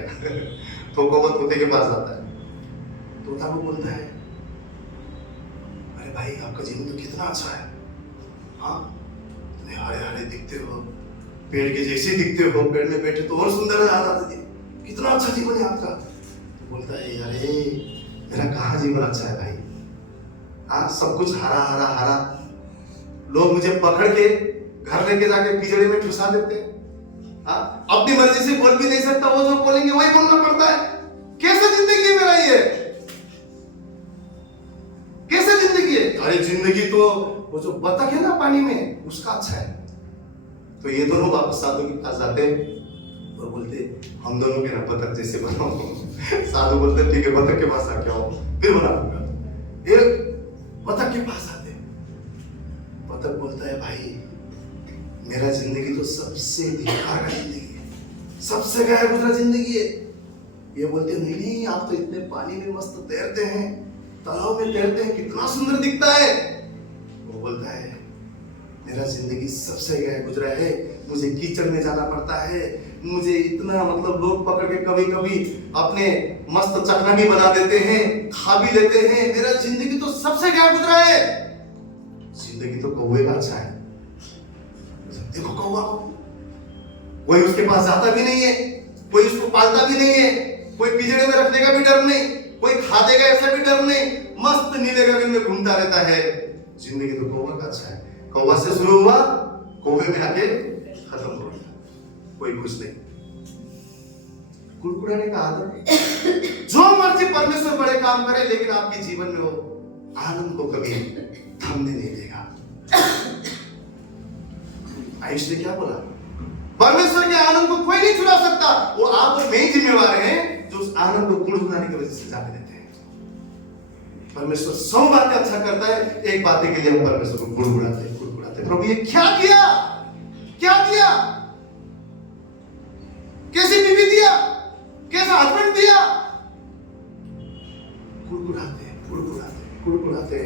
तो वो तोते के पास आता है। तोता को बोलता है अरे भाई आपका जीवन तो कितना अच्छा है, हाँ हरे हरे दिखते हो, पेड़ के जैसे दिखते हो, पेड़ में बैठे तो और सुंदर नजर आता है, कितना अच्छा जीवन है आपका। तो बोलता है अरे मेरा कहाँ जीवन अच्छा है भाई, हाँ सब कुछ हरा हरा हरा, लोग मुझे पकड़ के घर लेके जाके पिंजड़े में ठुसा देते हैं, हाँ अपनी मर्जी से बोल भी नहीं सकता, वो जो बोलेंगे वही बोलना पड़ता है। कैसे जिंदगी है मेरा ये, कैसे जिंदगी है? अरे जिंदगी तो वो जो बतख है ना पानी में उसका अच्छा है। तो ये दोनों वापस साधु के पास जाते और बोलते हम दोनों के ना बतख जैसे बनाओ। साधु बोलते ठीक है बतख के पास आके आओ फिर बना दूंगा। एक बतख के पास आते, बतख बोलता है भाई मेरा जिंदगी तो सबसे धिक्कार का जिंदगी है, सबसे गया गुजरा जिंदगी है। ये बोलते नहीं नहीं आप तो इतने पानी में मस्त तैरते हैं, तालाब में तैरते हैं, कितना सुंदर दिखता है। वो बोलता है मेरा जिंदगी सबसे गया गुजरा है, मुझे कीचड़ में जाना पड़ता है, मुझे इतना मतलब लोग पकड़ के कभी कभी अपने मस्त चखना भी बना देते हैं, खा भी लेते हैं, मेरा जिंदगी तो सबसे गया गुजरा है। जिंदगी तो कौवे का अच्छा है, देखो कौवा को कोई उसके पास जाता भी नहीं है, कोई उसको पालता भी नहीं है, कोई पिंजड़े में रखने का भी डर नहीं, कोई खा देगा ऐसा भी डर नहीं, मस्त नीले गगन में घूमता रहता है। जिंदगी तो कौवा का अच्छा है, कौवा से शुरू हुआ कौवे में आके खत्म हो गया, कोई खुश नहीं। कुड़कुड़ाने का आदत, जो मर्जी परमेश्वर बड़े काम करे लेकिन आपके जीवन में वो आनंद को कभी थमने नहीं देगा। आयुष ने क्या बोला, परमेश्वर के आनंद को कोई नहीं चुरा सकता, वो आप और मैं ही जिम्मेवार हैं जो उस आनंद को गुड़गुड़ाने की वजह से जाने देते हैं। परमेश्वर 100 बातें अच्छा करता है, एक बातें के लिए हम परमेश्वर को गुड़गुड़ाते हैं। प्रभु ये क्या किया, क्या दिया, कैसी बीवी दिया, कैसा हस्बैंड दिया, गुड़गुड़ाते गुड़गुड़ाते गुड़गुड़ाते।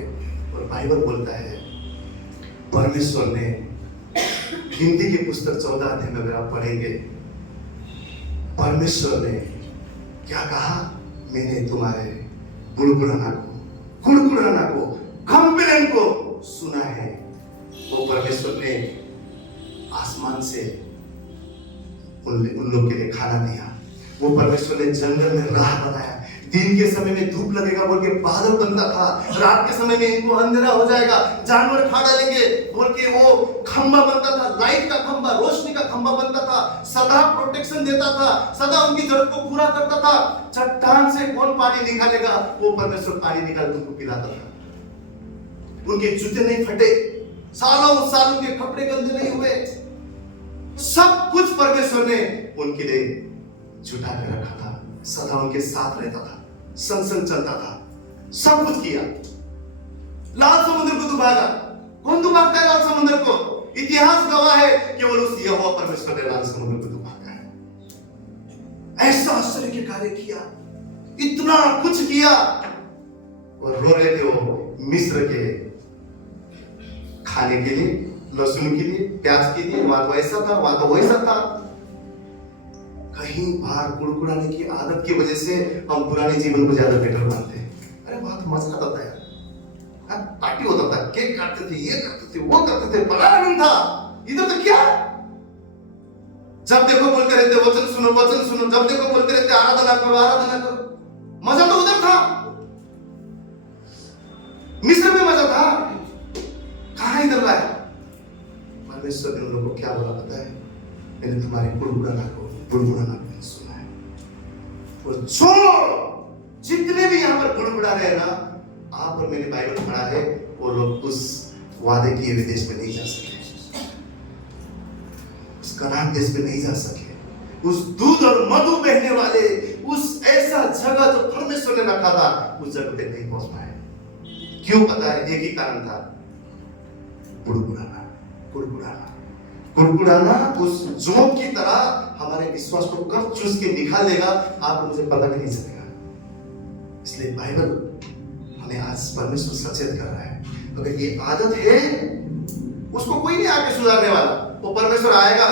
और बाइबल बोलता है परमेश्वर ने गिनती की पुस्तक 14 अध्याय में अगर आप पढ़ेंगे, परमेश्वर ने क्या कहा, मैंने तुम्हारे गुड़गुड़ाना को कंप्लेन को सुना है। वो परमेश्वर ने आसमान से उन लोग के लिए खाना दिया, वो परमेश्वर ने जंगल में राह बनाया, दिन के समय में धूप लगेगा बोल के बादल बनता था, रात के समय में इनको अंधेरा हो जाएगा, जानवर खा डालेंगे बोल के वो खंबा बनता था, लाइट का खंबा, रोशनी का खंबा बनता था, सदा प्रोटेक्शन देता था, सदा उनकी जरूरत को पूरा करता था। चट्टान से कौन पानी निकालेगा, वो परमेश्वर पानी निकाल के उनको पिलाता था। उनके जूते नहीं फटे, सालों साल उनके कपड़े गंदे नहीं हुए, सब कुछ परमेश्वर ने उनके लिए छुटा के रखा था, सदा उनके साथ रहता था, संग संग चलता था, सब कुछ किया। लाल समुद्र को डुबाया, कौन डुबाता है लाल समुद्र को? इतिहास गवाह है केवल उस यहोवा परमेश्वर ने लाल समुद्र को डुबाया है। ऐसा आश्चर्य के कार्य किया, इतना कुछ किया, और रो रहे थे वो मिस्र के खाने के लिए, लहसुन के लिए, प्याज के लिए, वहां तो ऐसा था, वहां तो वैसा था। कहीं बाहर कुड़कुड़ाने की आदत की वजह से हम पुराने जीवन को ज्यादा बेटर मानते हैं। अरे बहुत मजा आता था यार, पार्टी होता था, केक काटते थे, ये करते थे, वो करते थे, बड़ा आनंद था। इधर तो क्या, जब देखो बोलते रहते वचन सुनो वचन सुनो, जब देखो बोलते रहते आराधना करो आराधना करो। मजा तो उधर था, मिस्र में मजा था, कहां इधर लाया? परमेश्वर ने उन लोगों को क्या बोला पता है? मैंने तुम्हारे गुड़गुड़ाना को नहीं सुना है। और जो जितने भी यहाँ पर गुड़गुड़ा रहे हैं ना, आप और मेरी बाइबल पढ़ा है, वो लोग उस वादे किए हुए देश में नहीं जा सके, उस कनान देश में नहीं जा सके, उस दूध और मधु बहने वाले उस ऐसा जगह जो परमेश्वर ने रखा था, उस जगह पे नहीं पहुंच पाए। क्यों पता है? एक ही कारण था, कुड़कुड़ाना उस जोंक की तरह हमारे विश्वास को कब चूस के निकाल देगा आपको मुझे पता भी नहीं चलेगा। इसलिए बाइबल हमें आज परमेश्वर सचेत कर रहा है, अगर ये आदत है उसको कोई नहीं आके सुधारने वाला। वो परमेश्वर आएगा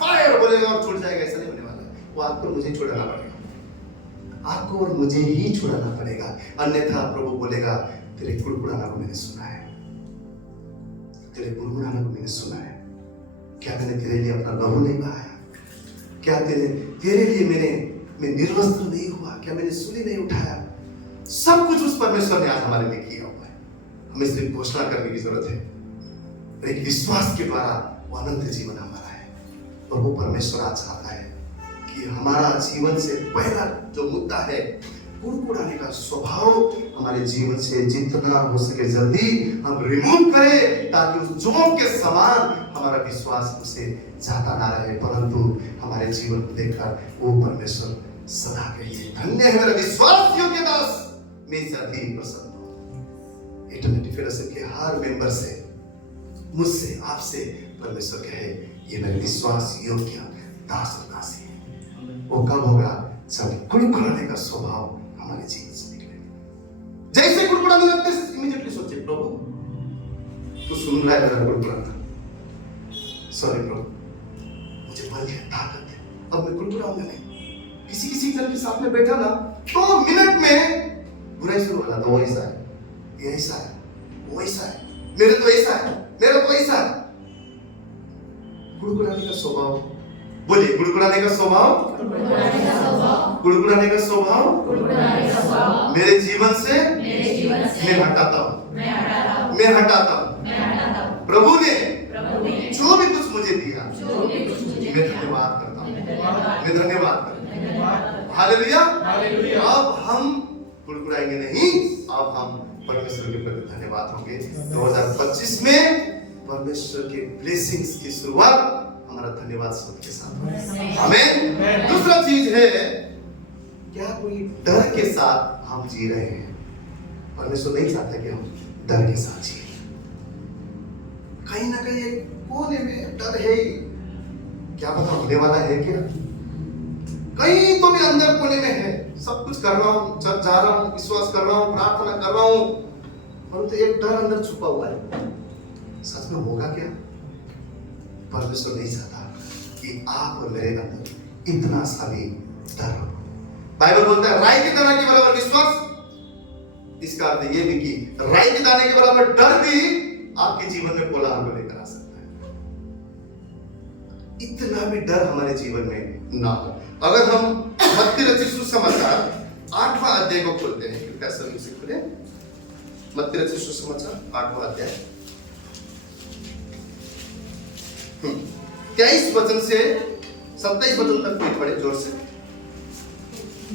फायर बोलेगा और छूट जाएगा, ऐसा नहीं होने वाला। वो आपको मुझे छुड़ाना पड़ेगा, आपको और मुझे ही छुड़ाना पड़ेगा, अन्यथा प्रभु बोलेगा तेरे कुड़कुड़ाना को मैंने सुना है, तेरे गुनगुनाना को मैंने सुना है। क्या मैंने तेरे लिए अपना लहू नहीं बहाया? क्या तेरे लिए मैं निर्वस्त्र नहीं हुआ? क्या मैंने सूली नहीं उठाया? सब कुछ उस परमेश्वर ने आज हमारे लिए किया हुआ है। हमें सिर्फ घोषणा करने की जरूरत है, एक विश्वास के द्वारा वो अनंत जीवन हमारा है। और वो परमेश्वर आज चाहता है कि हमारा जीवन से पहला जो मुद्दा है कुड़कुड़ाने का स्वभाव हमारे जीवन से जितना हो सके जल्दी हम रिमूव करें, ताकि उस जोंक के समान हमारा विश्वास उसे जाता ना रहे, परंतु हमारे जीवन को देखकर वो परमेश्वर सदा के लिए धन्य है मेरा विश्वास योग्य दास, मैं इससे अधिक प्रसन्न हूं। इटर्निटी फेलोशिप के हर मेंबर से, मुझसे, आपसे परमेश्वर कहे ये मेरे विश्वास योग्य दास और दासी है। वो कब होगा? जब कुड़कुड़ाने का स्वभाव हमारे जीवन से निकलेगा। जैसे कुड़कुड़ाने लगते हैं इमीडिएटली सोचे प्रभु तू सुन रहा है मेरा कुड़कुड़ाना, सॉरी प्रभु मुझे बल है, ताकत है, अब मैं कुड़कुड़ाऊंगा नहीं। किसी जन के साथ में बैठा ना 2 मिनट में बुराई शुरू हो जाता, वो ऐसा है, ये ऐसा है, वो ऐसा है, मेरे तो ऐसा है, मेरा तो ऐसा है। कुड़कुड़ाने का स्वभाव, बोलिए कुड़कुड़ाने का स्वभाव, कुड़कुड़ाने का स्वभाव मेरे जीवन से मैं हटाता हूं। प्रभु ने जो भी कुछ मुझे दिया मैं धन्यवाद करता हूं, मैं धन्यवाद करता हूं। हालेलुया। अब हम कुड़कुड़ाएंगे नहीं, अब हम परमेश्वर के प्रति धन्यवाद होंगे। 2025 में परमेश्वर के ब्लेसिंग्स की शुरुआत हमारा धन्यवाद शब्द के साथ। आमीन। दूसरा चीज है, क्या कोई डर के साथ हम जी रहे हैं? परमेश्वर नहीं चाहता कि हम डर के साथ जिए। कहीं ना कहीं एक कोने में डर है, क्या पता होने वाला है क्या? कहीं तो भी अंदर कोने में है, सब कुछ कर रहा हूं, चल जा रहा हूं, विश्वास कर रहा हूं, प्रार्थना कर रहा हूं, परंतु एक डर अंदर छुपा हुआ है। सच में होगा क्या? परमेश्वर नहीं चाहता कि आप और मेरे अंदर इतना सा भी डर हो। बाइबल बोलता है राई के दाने के बराबर विश्वास, इसका अर्थ ये भी कि राई के दाने के बराबर डर भी आपके जीवन में कोलाहल को लेकर आ सकता है। इतना भी डर हमारे जीवन में ना हो। अगर हम मत्ती रचित सुसमाचार 8वां अध्याय को खोलते हैं, कृपया सभी से खोलें। मत्ती रचित सुसमाचार 8वां अध्याय 23 वचन से 27 वचन तक कोई पढ़े जोर से।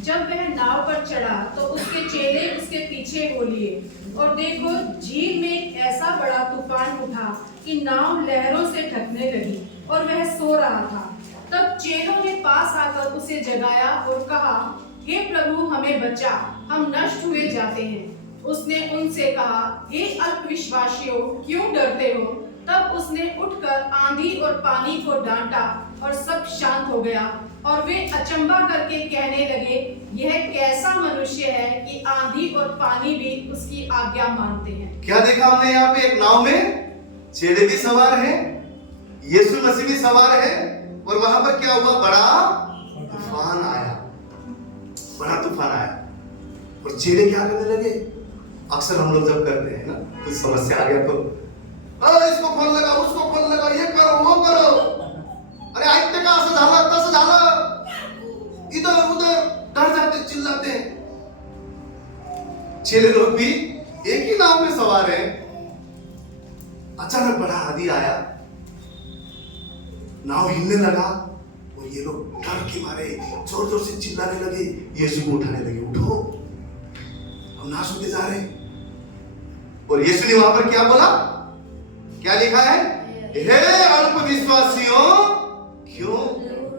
जब वह नाव पर चढ़ा तो उसके चेले उसके पीछे हो लिए, और देखो झील में एक ऐसा बड़ा तूफान उठा कि नाव लहरों से ढकने लगी और वह सो रहा था। तब चेलों ने पास आकर उसे जगाया और कहा, हे प्रभु हमें बचा, हम नष्ट हुए जाते हैं। उसने उनसे कहा, हे अल्पविश्वासियों क्यों डरते हो? तब उसने उठकर आंधी और पानी को डांटा और सब शांत हो गया, और वे अचंभा करके कहने लगे, यह कैसा मनुष्य है कि आंधी और पानी भी उसकी आज्ञा मानते हैं। क्या देखा हमने यहाँ पे? एक नाव में चेले भी सवार हैं, यीशु मसीह भी सवार है, और वहां पर क्या हुआ? बड़ा तूफान आया, बड़ा तूफान आया, और चेले क्या करने लगे? अक्सर हम लोग जब करते हैं ना, कुछ समस्या आ गया तो इसको फोन लगा, उसको फोन लगा, ये करो वो करो, अरे आयते का असं झाला, तसं झालं, इधर उधर डर जाते, चिल्लाते हैं। चेले लोग भी एक ही नाव में सवार हैं। अचानक बड़ा आंधी आया, नाव हिलने लगा, और ये लोग डर के मारे जोर जोर से चिल्लाने लगे, यीशु को उठाने लगे, उठो हम नाश होते जा रहे हैं। और यीशु ने वहां पर क्या बोला? क्या लिखा है? हे अल्पविश्वासियों क्यों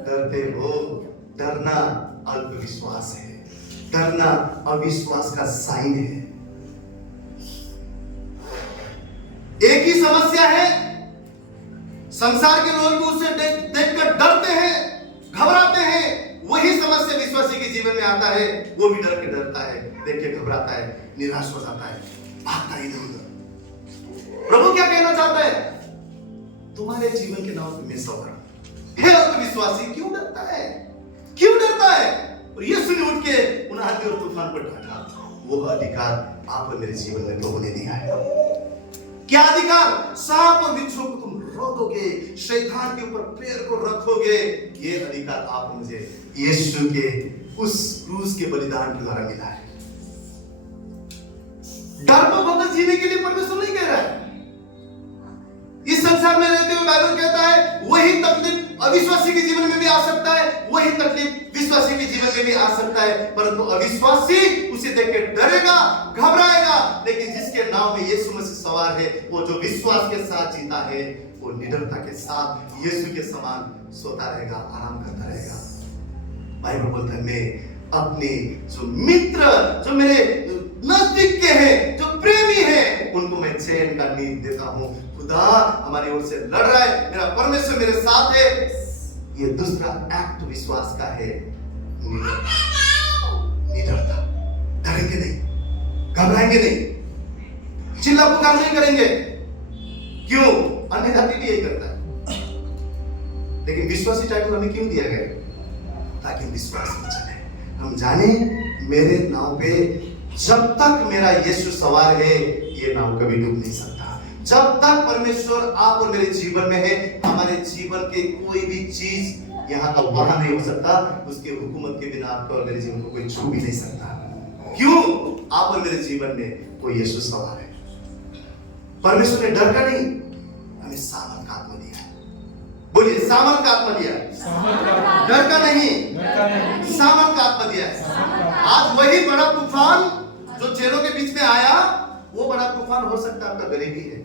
डरते हो? डरना अल्पविश्वास है, डरना अविश्वास का साइन है। एक ही समस्या है, संसार के लोग भी उसे देखकर डरते हैं, घबराते हैं। वही समस्या विश्वासी के जीवन में आता है, वो भी डर के डरता है, देख के घबराता है, निराश हो जाता है, भागता है इधर उधर। प्रभु क्या कहना चाहता है? तुम्हारे जीवन के नाम पे मैं सवार हे अविश्वासी, क्यों डरता है? क्यों डरता है? और यीशु ने उठ के उन आंधी और तूफान पर ढाका। वो अधिकार आप और मेरे जीवन में प्रभु ने दिया है। क्या अधिकार? सांप और बिच्छू को तुम रोकोगे, शैतान के ऊपर पैर को रखोगे। ये अधिकार आप मुझे यीशु के उस क्रूस के बलिदान के द्वारा मिला है। डरपोक होकर जीने के लिए परमेश्वर नहीं कह रहा है। इस संसार में रहते हुए बाइबल कहता है वही तकलीफ अविश्वासी के जीवन में भी आ सकता है, वही तकलीफ विश्वासी के जीवन में भी आ सकता है, परंतु अविश्वासी उसे देख के डरेगा, घबराएगा। लेकिन जिसके नाम में यीशु मसीह सवार है, वो जो विश्वास के साथ जीता है, वो निडरता के साथ यीशु के समान सोता रहेगा, आराम करता रहेगा। बाइबल बोलता है मैं अपने जो मित्र, जो मेरे नजदीक के हैं, जो प्रेमी हैं, उनको मैं चैन का नींद देता हूं। खुदा हमारी ओर से लड़ रहा है, मेरा परमेश्वर मेरे साथ है। ये दूसरा एक्ट विश्वास का है, निडरता। डरेंगे नहीं, घबराएंगे नहीं, चिल्ला पुकार नहीं करेंगे। क्यों? अन्य जाति भी यही करता है, लेकिन विश्वासी टाइटल हमें क्यों दिया गया? ताकि विश्वास में चले, हम जाने मेरे नाव पे जब तक मेरा यीशु सवार है, ये नाव कभी डूब नहीं सकता। जब तक परमेश्वर आप और मेरे जीवन में है, हमारे जीवन के कोई भी चीज यहाँ का वहां नहीं हो सकता। उसके हुकूमत के बिना आपका और मेरे जीवन को कोई छू भी नहीं सकता। क्यों? आप और मेरे जीवन में कोई यीशु सवार है। परमेश्वर ने डर का नहीं, हमें सामर्थ का आत्मा दिया है। बोलिए, सामर्थ का आत्मा दिया है, डर का नहीं, सामर्थ का आत्मा दिया है। आज वही बड़ा तूफान जो चेलों के बीच में आया, वो बड़ा तूफान हो सकता है आपका गरीबी है,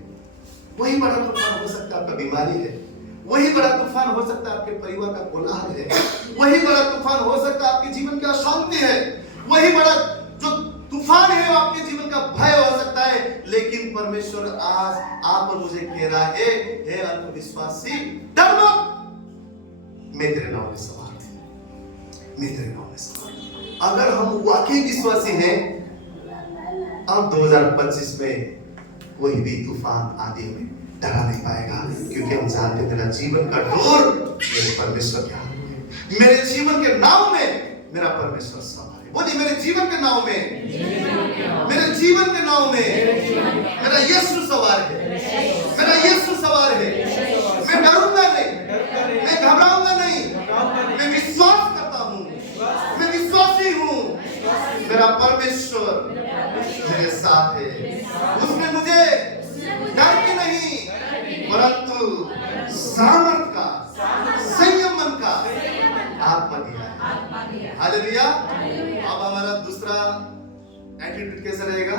वही बड़ा तूफान हो सकता है आपका बीमारी है, वही बड़ा तूफान हो सकता है आपके परिवार का कोलाहल है, वही बड़ा तूफान हो सकता है आपके जीवन की अशांति है, वही बड़ा जो तूफान है वो आपके जीवन का भय हो सकता है। लेकिन परमेश्वर आज आप और मुझे कह रहा है, हे अल्पविश्वासी, डर मत, मैं तेरे नाम में सवार हूं, मैं तेरे नाम में सवार हूं। अगर हम वाकई विश्वासी हैं, अब 2025 में कोई भी तूफान आदि में डरा नहीं पाएगा, क्योंकि हम जानते मेरा जीवन का डोर मेरे परमेश्वर के हाथ में, मेरे जीवन के नाव में मेरा परमेश्वर सवार है। बोलिए, मेरे जीवन के नाव में, मेरे जीवन के नाव में मेरा यीशु सवार है, मेरा यीशु सवार है। मैं डरूंगा नहीं, मैं घबराऊंगा नहीं, मैं विश्वास करता हूं, मैं विश्वासी हूं, मेरा परमेश्वर मेरे साथ है। उसने मुझे डर की नहीं, परंतु सामर्थ का, संयम मन का आत्मा दिया है। हालेलुया। अब हमारा दूसरा एटीट्यूड कैसा रहेगा?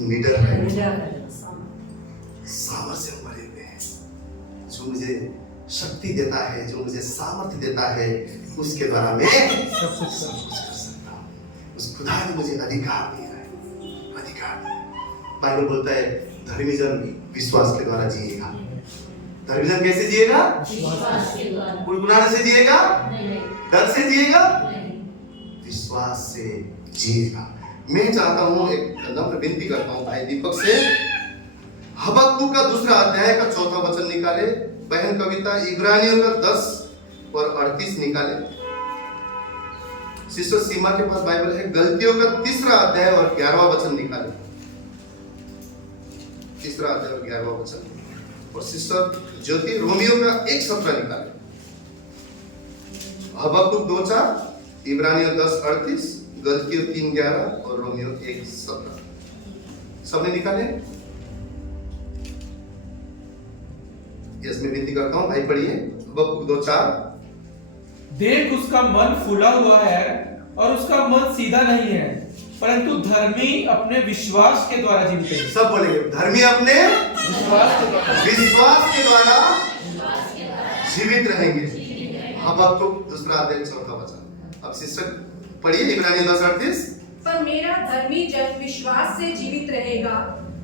निडर रहेगा, सामर्थ से भरे हुए हैं। जो मुझे शक्ति देता है, जो मुझे सामर्थ्य देता है, उसके द्वारा मैं सब कुछ कर सकता हूँ। उस खुदा ने मुझे अधिकार दिया है, अधिकार दिया। बाइबल बोलता है धर्मी जन विश्वास के द्वारा जिएगा। धर्मी जन कैसे जिएगा? कुड़कुड़ाने से जिएगा, डर से जिएगा, विश्वास से जिएगा। मैं चाहता हूँ, एक नम्र विनती करता हूँ भाई दीपक से, हबक्कुक का 2 अध्याय का 4 वचन निकाले। बहन कविता इब्रानियों का 10 और 38 निकाले। सिस्टर सीमा के पास बाइबल है, गलतियों का 3 अध्याय और 11वां वचन निकाले। 3 अध्याय और 11वां वचन। और सिस्टर ज्योति रोमियो का 1:17 निकाले। हबक्कुक 2:4, इब्रानियों 10:38, गलतियों 3:11 और रोमियो 1:17। सबने निकाले? यस, मैं विनती करता हूं भाई पढ़िए। हबक्कुक 2:4। देख उसका मन फूला हुआ है और उसका मन सीधा नहीं है, परंतु धर्मी अपने विश्वास के द्वारा जीवित है। सब बोलेंगे, धर्मी अपने विश्वास के द्वारा जीवित रहेंगे। हबक्कुक 2 अध्याय 4 वचन। अब सिस्टर पढ़िए इब्रानियों 10:38। पर मेरा धर्मी जन विश्वास से जीवित रहेगा,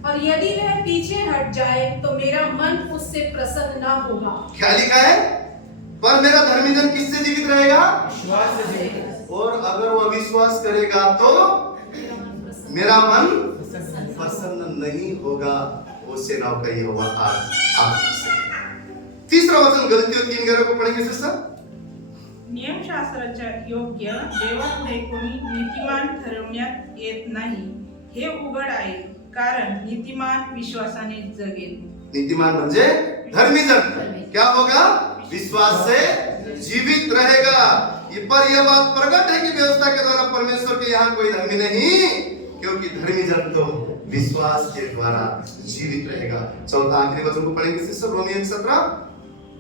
और यदि वह पीछे हट हट जाए तो मेरा मन उससे प्रसन्न ना होगा। क्या लिखा है? पर मेरा धर्मी जन किससे जीवित रहेगा? विश्वास से जीवित। और अगर वो अविश्वास करेगा तो मेरा मन प्रसन्न नहीं होगा। वो सेनाओं का यहोवा आज आपसे। तीसरा वचन गलतियों 3:11 को पढ़ेंगे सिस्टर। नियमशास्त्राच्या योग्य देवापुढे कोणी नीतिमान ठरवण्यात येत नाही हे उघड आहे, कारण नीतिमान विश्वासाने जगेल। नीतिमान म्हणजे धर्मी जन क्या होगा? विश्वास से जीवित रहेगा। पर यह बात प्रकट है कि व्यवस्था के द्वारा परमेश्वर के यहाँ कोई धर्मी नहीं, क्योंकि धर्मी जन तो विश्वास के द्वारा जीवित रहेगा। चौथा आखिरी वचन को पढ़ेंगे सिस्टर, रोमियो 1:17।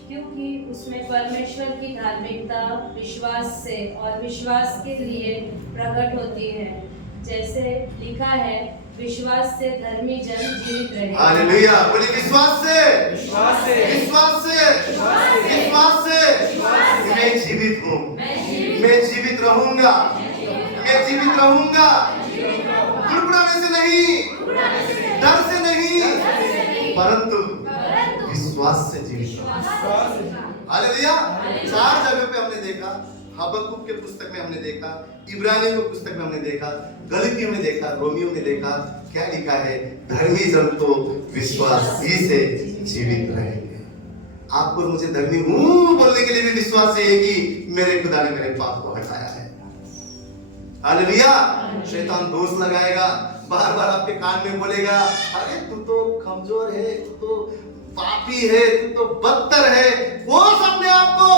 क्योंकि उसमें परमेश्वर की धार्मिकता विश्वास से और विश्वास के लिए प्रकट होती है, जैसे लिखा है, विश्वास से धर्मी जन जीवित रहे। हालेलुया। बोलिए विश्वास से, विश्वास से, विश्वास से, विश्वास से मैं जीवित हूँ, मैं जीवित रहूंगा, मैं जीवित रहूंगा। कुड़कुड़ाने से नहीं, डर से नहीं, परंतु विश्वास से जीवित रहूंगा। हालेलुया। 4 जगह पे हमने देखा, हबक्कुक के पुस्तक में हमने देखा, इब्रानियों के पुस्तक में हमने देखा, गलातियों में देखा, रोमियो में देखा। क्या लिखा है? धर्मी जन तो विश्वास ही से जीवित रहेंगे। आपको मुझे धर्मी हूं बोलने के लिए भी विश्वास है कि मेरे खुदा ने मेरे पाप को हटाया है। हालेलुया। शैतान दोष लगाएगा, बार बार आपके कान में बोलेगा, अरे तू तो कमजोर है, तू तो पापी है, तू तो बदतर है। वो अपने आप को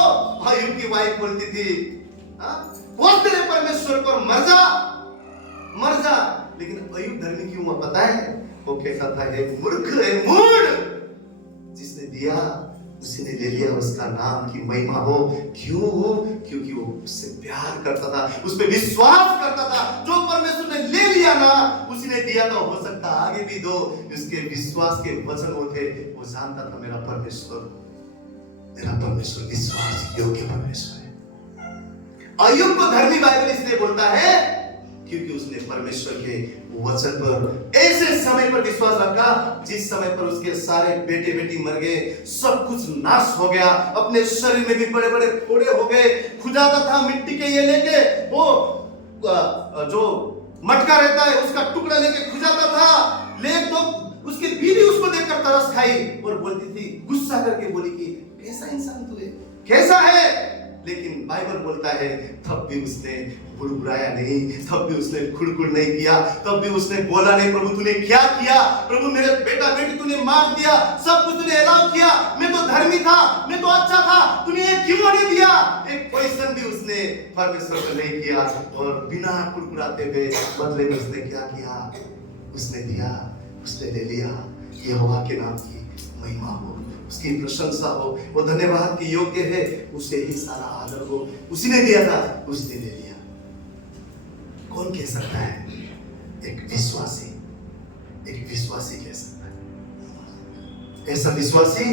अय्यूब की वाइफ बोलती थी, बोलते रहे परमेश्वर को मर जा, मर जा। लेकिन अय्यूब धर्मी क्यों हुआ पता है? वो कहता था, हे मूर्ख, हे मूढ़, जिसने दिया उसी ने ले लिया, उसका नाम की महिमा हो। क्यों? क्योंकि वो उससे प्यार करता था, उस पे विश्वास करता था। जो परमेश्वर ने ले लिया ना, उसी ने दिया तो हो सकता आगे भी दो। उसके विश्वास के वचन वो थे। वो जानता था मेरा परमेश्वर विश्वास योग्य परमेश्वर है। अय्यूब को धर्मी बाइबल इसलिए बोलता है क्योंकि उसने परमेश्वर के वचन पर ऐसे समय पर विश्वास रखा जिस समय पर उसके सारे बेटे बेटी मर गए, सब कुछ नाश हो गया, अपने शरीर में भी बड़े बड़े फोड़े हो गए। खुदाता था मिट्टी के ये लेके, वो जो मटका रहता है उसका टुकड़ा लेके खुजाता था। लेकिन तो उसकी बीवी उसको देखकर तरस खाई और बोलती थी, गुस्सा करके बोली कि कैसा इंसान तू है, कैसा है। लेकिन बाइबल बोलता है तब भी उसने बुड़बुड़ाया नहीं, तब भी उसने खुड़खुड़ नहीं किया, तब भी उसने बोला नहीं प्रभु तूने क्या किया, प्रभु मेरे बेटा बेटी तूने मार दिया, सब कुछ तूने अलाउ किया, मैं तो धर्मी था, मैं तो अच्छा था, तूने ये क्यों नहीं दिया। एक क्वेश्चन भी उसने परमेश्वर को नहीं किया और बिना कुड़कुड़ाते हुए बदले में उसने क्या किया, उसने दिया, उसने ले लिया। यहोवा के नाम की महिमा हो, उसकी प्रशंसा हो, वो धन्यवाद के योग्य है, उसे ही सारा आदर हो। उसी ने दिया था, उसने दे दिया। कौन कह सकता है? एक विश्वासी कह सकता है। ऐसा विश्वासी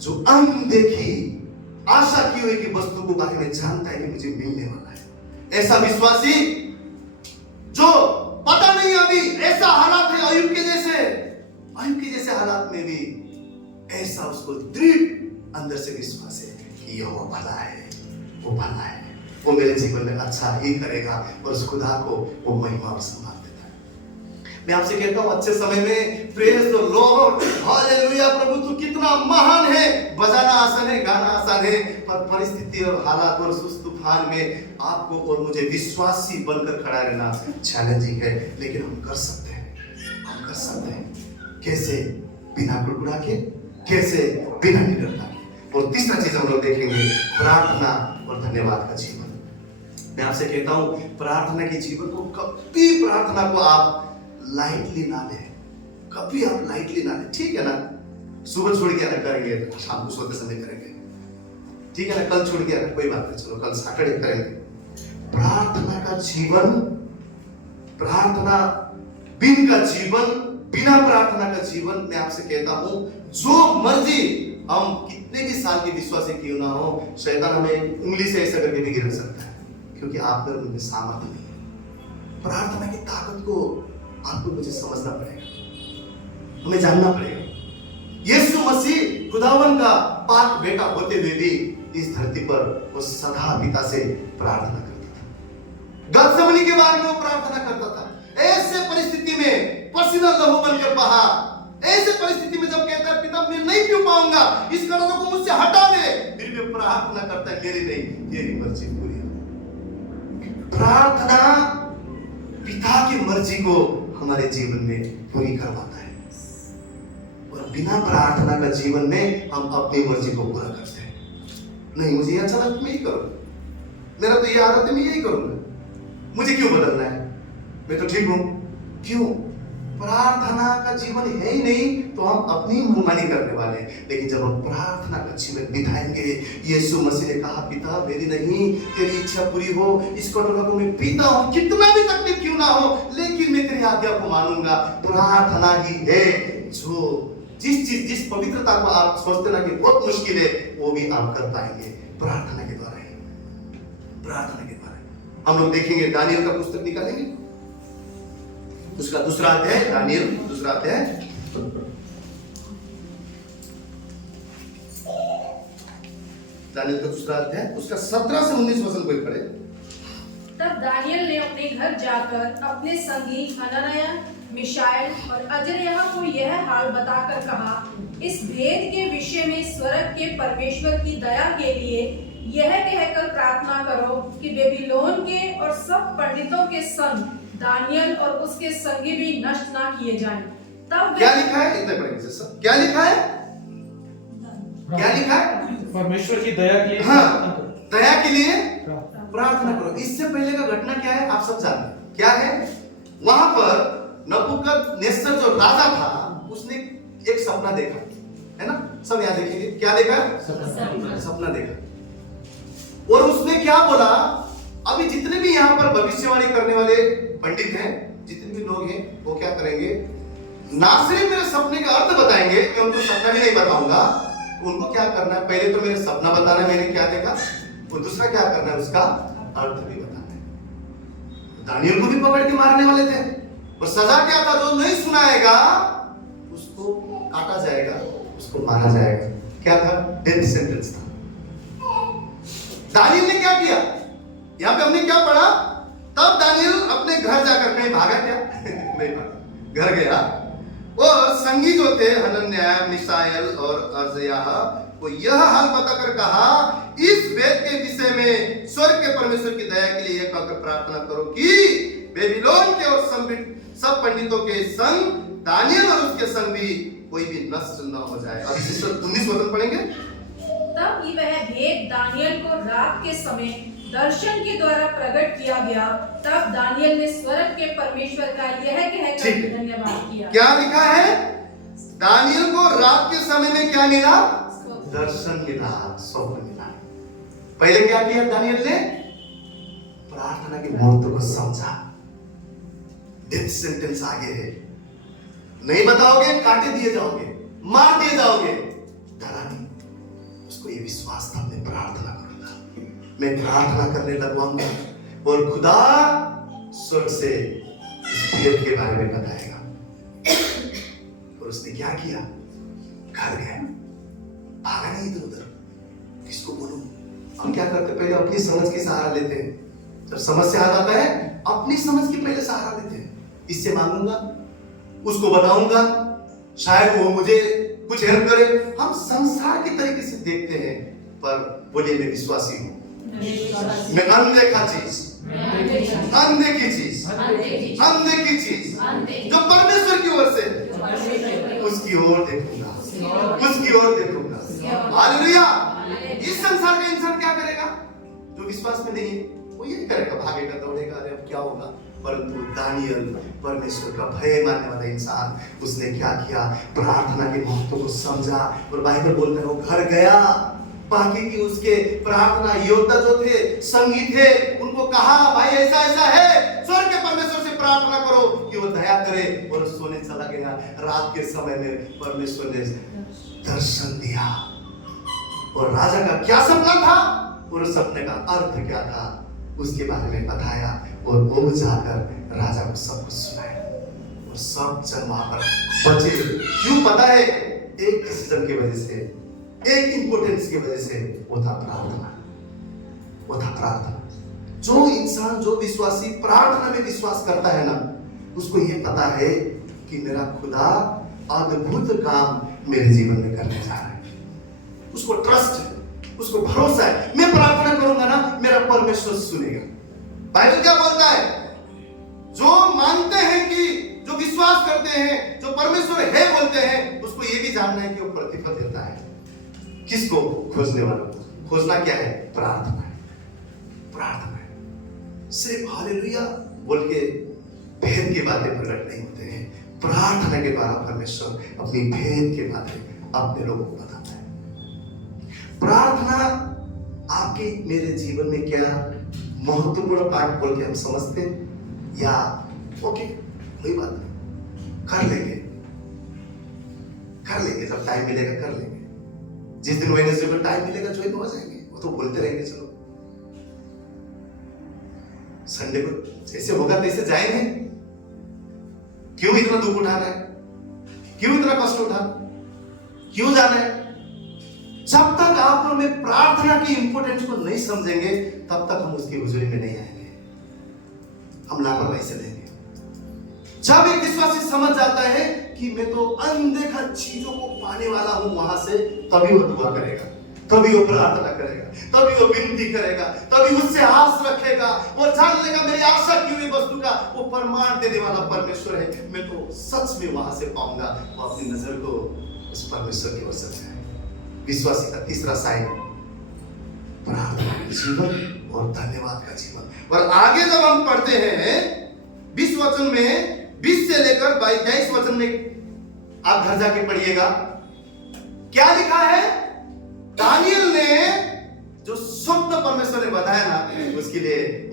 जो अनदेखी आशा की हुई कि वस्तु के बारे में जानता है कि मुझे मिलने वाला है। ऐसा विश्वासी जो पता नहीं अभी ऐसा हालात है अय्यूब के जैसे हालात में भी ऐसा उसको दृढ़ अंदर से विश्वास है कि यह भला है, वो भला है, वो मेरे जीवन में अच्छा ही करेगा और उस खुदा को वो महिमा और सम्मान देता है। मैं आपसे कहता हूं अच्छे समय में प्रेज द लॉर्ड, हालेलुया, प्रभु तू कितना महान है। बजाना आसान है, गाना आसान है, पर परिस्थिति और हालात और उस तूफान में आपको और मुझे विश्वासी बनकर खड़ा रहना चैलेंजिंग है, लेकिन हम कर सकते हैं। कैसे? बिना कुड़कुड़ा के, कैसे? बिना निडरता के। और तीसरा चीज हम लोग देखेंगे, प्रार्थना और धन्यवाद का जीवन। मैं आपसे कहता हूं प्रार्थना के जीवन को कभी प्रार्थना को आप लाइटली ना लें, कभी आप लाइटली ना लें। ठीक है ना, सुबह छोड़ के आना करेंगे, शाम को सोते समय करेंगे, ठीक है ना, कल छोड़ के आना कोई बात नहीं, चलो कल सैटरडे करेंगे। प्रार्थना का जीवन, प्रार्थना बिन का जीवन, बिना प्रार्थना का जीवन, मैं आपसे कहता हूं जो मर्जी हम कितने भी साल के विश्वासी क्यों ना हो, शैतान हमें उंगली से ऐसा करके भी गिरा सकता है, क्योंकि आप में उनमें सामर्थ्य नहीं है। प्रार्थना की ताकत को आपको मुझे समझना पड़ेगा, हमें जानना पड़ेगा। खुदावन का पाक बेटा होते हुए भी इस धरती पर वो सदा पिता से प्रार्थना करता था। गत्सेमनी के बारे में वो प्रार्थना करता था। ऐसे परिस्थिति में पसीना लहू बनकर बहा, ऐसे परिस्थिति में जब कहता है पिता मैं नहीं पी पाऊंगा, इस कर्ज को मुझसे हटा दे, फिर भी प्रार्थना करता है मेरी नहीं तेरी मर्जी पूरी हो। प्रार्थना पिता की मर्जी को हमारे जीवन में पूरी करवाता है, और बिना प्रार्थना का जीवन में हम अपनी मर्जी को पूरा करते हैं। नहीं मुझे अच्छा लगता मैं यही करूंगा, मेरा तो ये आदत है मैं यही करूंगा, मुझे क्यों बदलना है, मैं तो ठीक हूं। क्यों? प्रार्थना का जीवन है ही नहीं तो हम अपनी मनमानी करने वाले हैं। लेकिन जब हम प्रार्थना का जीवन बिताएंगे, यीशु मसीह ने कहा पिता मेरी नहीं तेरी इच्छा पूरी हो, इस कटोरा को मैं पीता हूं कितना भी तकलीफ क्यों ना हो, लेकिन मैं तेरी आज्ञा को मानूंगा। प्रार्थना ही है जो जिस पवित्रता को आप सोचते ना कि बहुत मुश्किल है, वो भी आप कर पाएंगे प्रार्थना के द्वारा ही। प्रार्थना के द्वारा हम लोग देखेंगे, दानियल का पुस्तक निकालेंगे, उसका दूसरा अध्याय, दानियल दूसरा अध्याय, दानियल का दूसरा अध्याय, उसका 17 से 19 वचन कोई पढ़े। तब दानियल ने अपने घर जाकर अपने संगी हनन्याह, मिशाएल और अजर्याह को यह हाल बताकर कहा, इस भेद के विषय में स्वर्ग के परमेश्वर की दया के लिए यह कहकर प्रार्थना करो कि बेबीलोन के और सब पंडितों के संग दानियल और उसके संगी भी नष्ट ना किए जाएं। तब क्या लिखा है? इतने पढ़ेंगे सर। क्या लिखा है? क्या लिखा है? परमेश्वर की दया के लिए हाँ, दया के लिए प्रार्थना करो। इससे पहले का घटना क्या है आप सब जानते हैं। क्या है? वहां पर नबूकदनेस्सर जो राजा था उसने एक सपना देखा, है ना? सब याद देखेंगे क्या देखा? सपना देखा। और उसने क्या बोला? अभी जितने भी यहाँ पर भविष्यवाणी करने वाले पंडित हैं, जितने भी लोग हैं, वो क्या करेंगे? ना सिर्फ मेरे सपने का अर्थ बताएंगे, मैं उनको सपना भी नहीं बताऊंगा। उनको क्या करना है? पहले तो मेरे सपना बताना मैंने क्या देखा, और दूसरा क्या करना है उसका अर्थ भी बताना है। दानियल को भी पकड़ के मारने वाले थे, और सजा क्या था? जो नहीं सुनाएगा उसको काटा जाएगा, उसको मारा जाएगा। क्या था? डेथ सेंटेंस था। दानियल ने क्या किया? यहाँ पे हमने क्या पढ़ा? तब दानियल अपने घर जाकर कहीं भागा क्या? नहीं भागा, घर गया और संगी जो थे हनन्याह, मिशाएल और अजर्याह को यह हाल बताकर कहा, इस भेद के विषय में स्वर्ग के परमेश्वर की दया के लिए यह कहकर प्रार्थना करो कि बेबीलोन के और सब पंडितों के संग दानियल और उसके संग भी कोई भी नष्ट न हो जाए। अब इसे 19 वचन पढ़ेंगे। तब वह भेद दानियल को रात के समय दर्शन के द्वारा प्रकट किया गया। तब दानियल ने स्वर्ग के परमेश्वर का यह कहकर धन्यवाद किया। क्या लिखा है? दानियल को रात के समय में क्या मिला? दर्शन मिला, स्वप्न मिला। पहले क्या किया दानियल ने? प्रार्थना के महत्व को समझा। डेथ सेंटेंस आगे है, नहीं बताओगे काटे दिए जाओगे, मार दिए जाओगे, डरा नहीं। उसको ये विश्वास था मैं प्रार्थना करूंगा, मैं प्रार्थना करने लगवाऊंगा और खुदा स्वर्ग से इस भेद के बारे में बताएगा। और उसने क्या किया? घर गया, भागा नहीं इधर उधर, किसको बोलूं? हम क्या करते? पहले अपनी समझ की सहारा लेते हैं। जब समस्या आ जाता है अपनी समझ की पहले सहारा लेते हैं। इससे मांगूंगा, उसको बताऊंगा, शायद वो मुझे कुछ हेल्प करे। हम संसार के तरीके से देखते हैं, पर बोलिए मैं विश्वासी हूं। मैं अनदेखा चीज, अनदेखी चीज, अनदेखी चीज जो परमेश्वर की ओर से उसकी ओर देखूंगा, उसकी ओर देखूंगा। हालेलुया। इस संसार का इंसान क्या करेगा? जो विश्वास में नहीं है वो ये करेगा, भागेगा, दौड़ेगा, अरे अब क्या होगा। परंतु दानियल परमेश्वर का भय मानने वाला इंसान, उसने क्या किया? प्रार्थना के महत्व को समझा। और बाइबल बोलता है वो घर गया, बाकी की उसके प्रार्थना योद्धा जो थे, संगी थे, उनको कहा भाई ऐसा ऐसा है, स्वर्ग के परमेश्वर से प्रार्थना करो कि वो दया करे। और सोने चला गया। रात के समय में परमेश्वर ने दर्शन दिया और राजा का क्या सपना था और सपने का अर्थ क्या था उसके बारे में बताया। और वो जाकर राजा को सब कुछ सुनाया और सब जन वहां पर बचे। क्यों पता है? एक डिसीजन की वजह से एक इंपॉर्टेंस की वजह से वो था प्रार्थना। वो था प्रार्थना। जो इंसान, जो विश्वासी प्रार्थना में विश्वास करता है ना, उसको ये पता है कि मेरा खुदा अद्भुत काम मेरे जीवन में करने जा रहा है। उसको ट्रस्ट है, उसको भरोसा है, मैं प्रार्थना करूंगा ना मेरा परमेश्वर सुनेगा। बाइबल क्या बोलता है? जो मानते हैं कि, जो विश्वास करते हैं, जो परमेश्वर है बोलते हैं, उसको ये भी जानना है कि वो प्रतिफल देता है। किसको? खोजने वालों को। खोजना क्या है? प्रार्थना है। प्रार्थना है। सिर्फ हालेलुया बोल के भेद की बातें प्रकट नहीं होते हैं। प्रार्थना के द्वारा परमेश्वर अपनी भेद की बातें अपने लोगों को बताता है। प्रार्थना आपके मेरे जीवन में क्या महत्वपूर्ण पार्ट बोल के हम समझते हैं, या ओके कोई बात नहीं, कर लेंगे जब टाइम मिलेगा कर लेंगे। जिस दिन वेडनेसडे को टाइम मिलेगा ज्वाइन हो जाएंगे, वो तो बोलते रहेंगे चलो संडे को जैसे होगा तैसे जाएंगे। क्यों इतना दुख उठाना है? क्यों इतना कष्ट उठाना? क्यों जाना है? जब तक आप और मैं प्रार्थना की इंपोर्टेंस को नहीं समझेंगे तब तक हम उसकी हुजूरी में नहीं आएंगे। हम लापरवाही से लेंगे। जब एक विश्वासी समझ जाता है कि मैं तो अनदेखा चीजों को पाने वाला हूं वहां से, तभी वो दुआ करेगा, तभी वो प्रार्थना करेगा, तभी वो विनती करेगा, तभी उससे आस रखेगा। वो जान लेगा मेरी आशा की हुई वस्तु का वो प्रमाण देने वाला परमेश्वर है, मैं तो सच में वहां से पाऊंगा। वो अपनी नजर को उस परमेश्वर की ओर से है। विश्वासी का तीसरा साइन प्रार्थना का जीवन और धन्यवाद का जीवन। और आगे जब हम पढ़ते हैं 20 वचन में, 20 से लेकर 22 वचन में आप घर जाके पढ़िएगा, क्या लिखा है? दानियल ने जो स्वप्न परमेश्वर ने बताया ना, उसके लिए ओ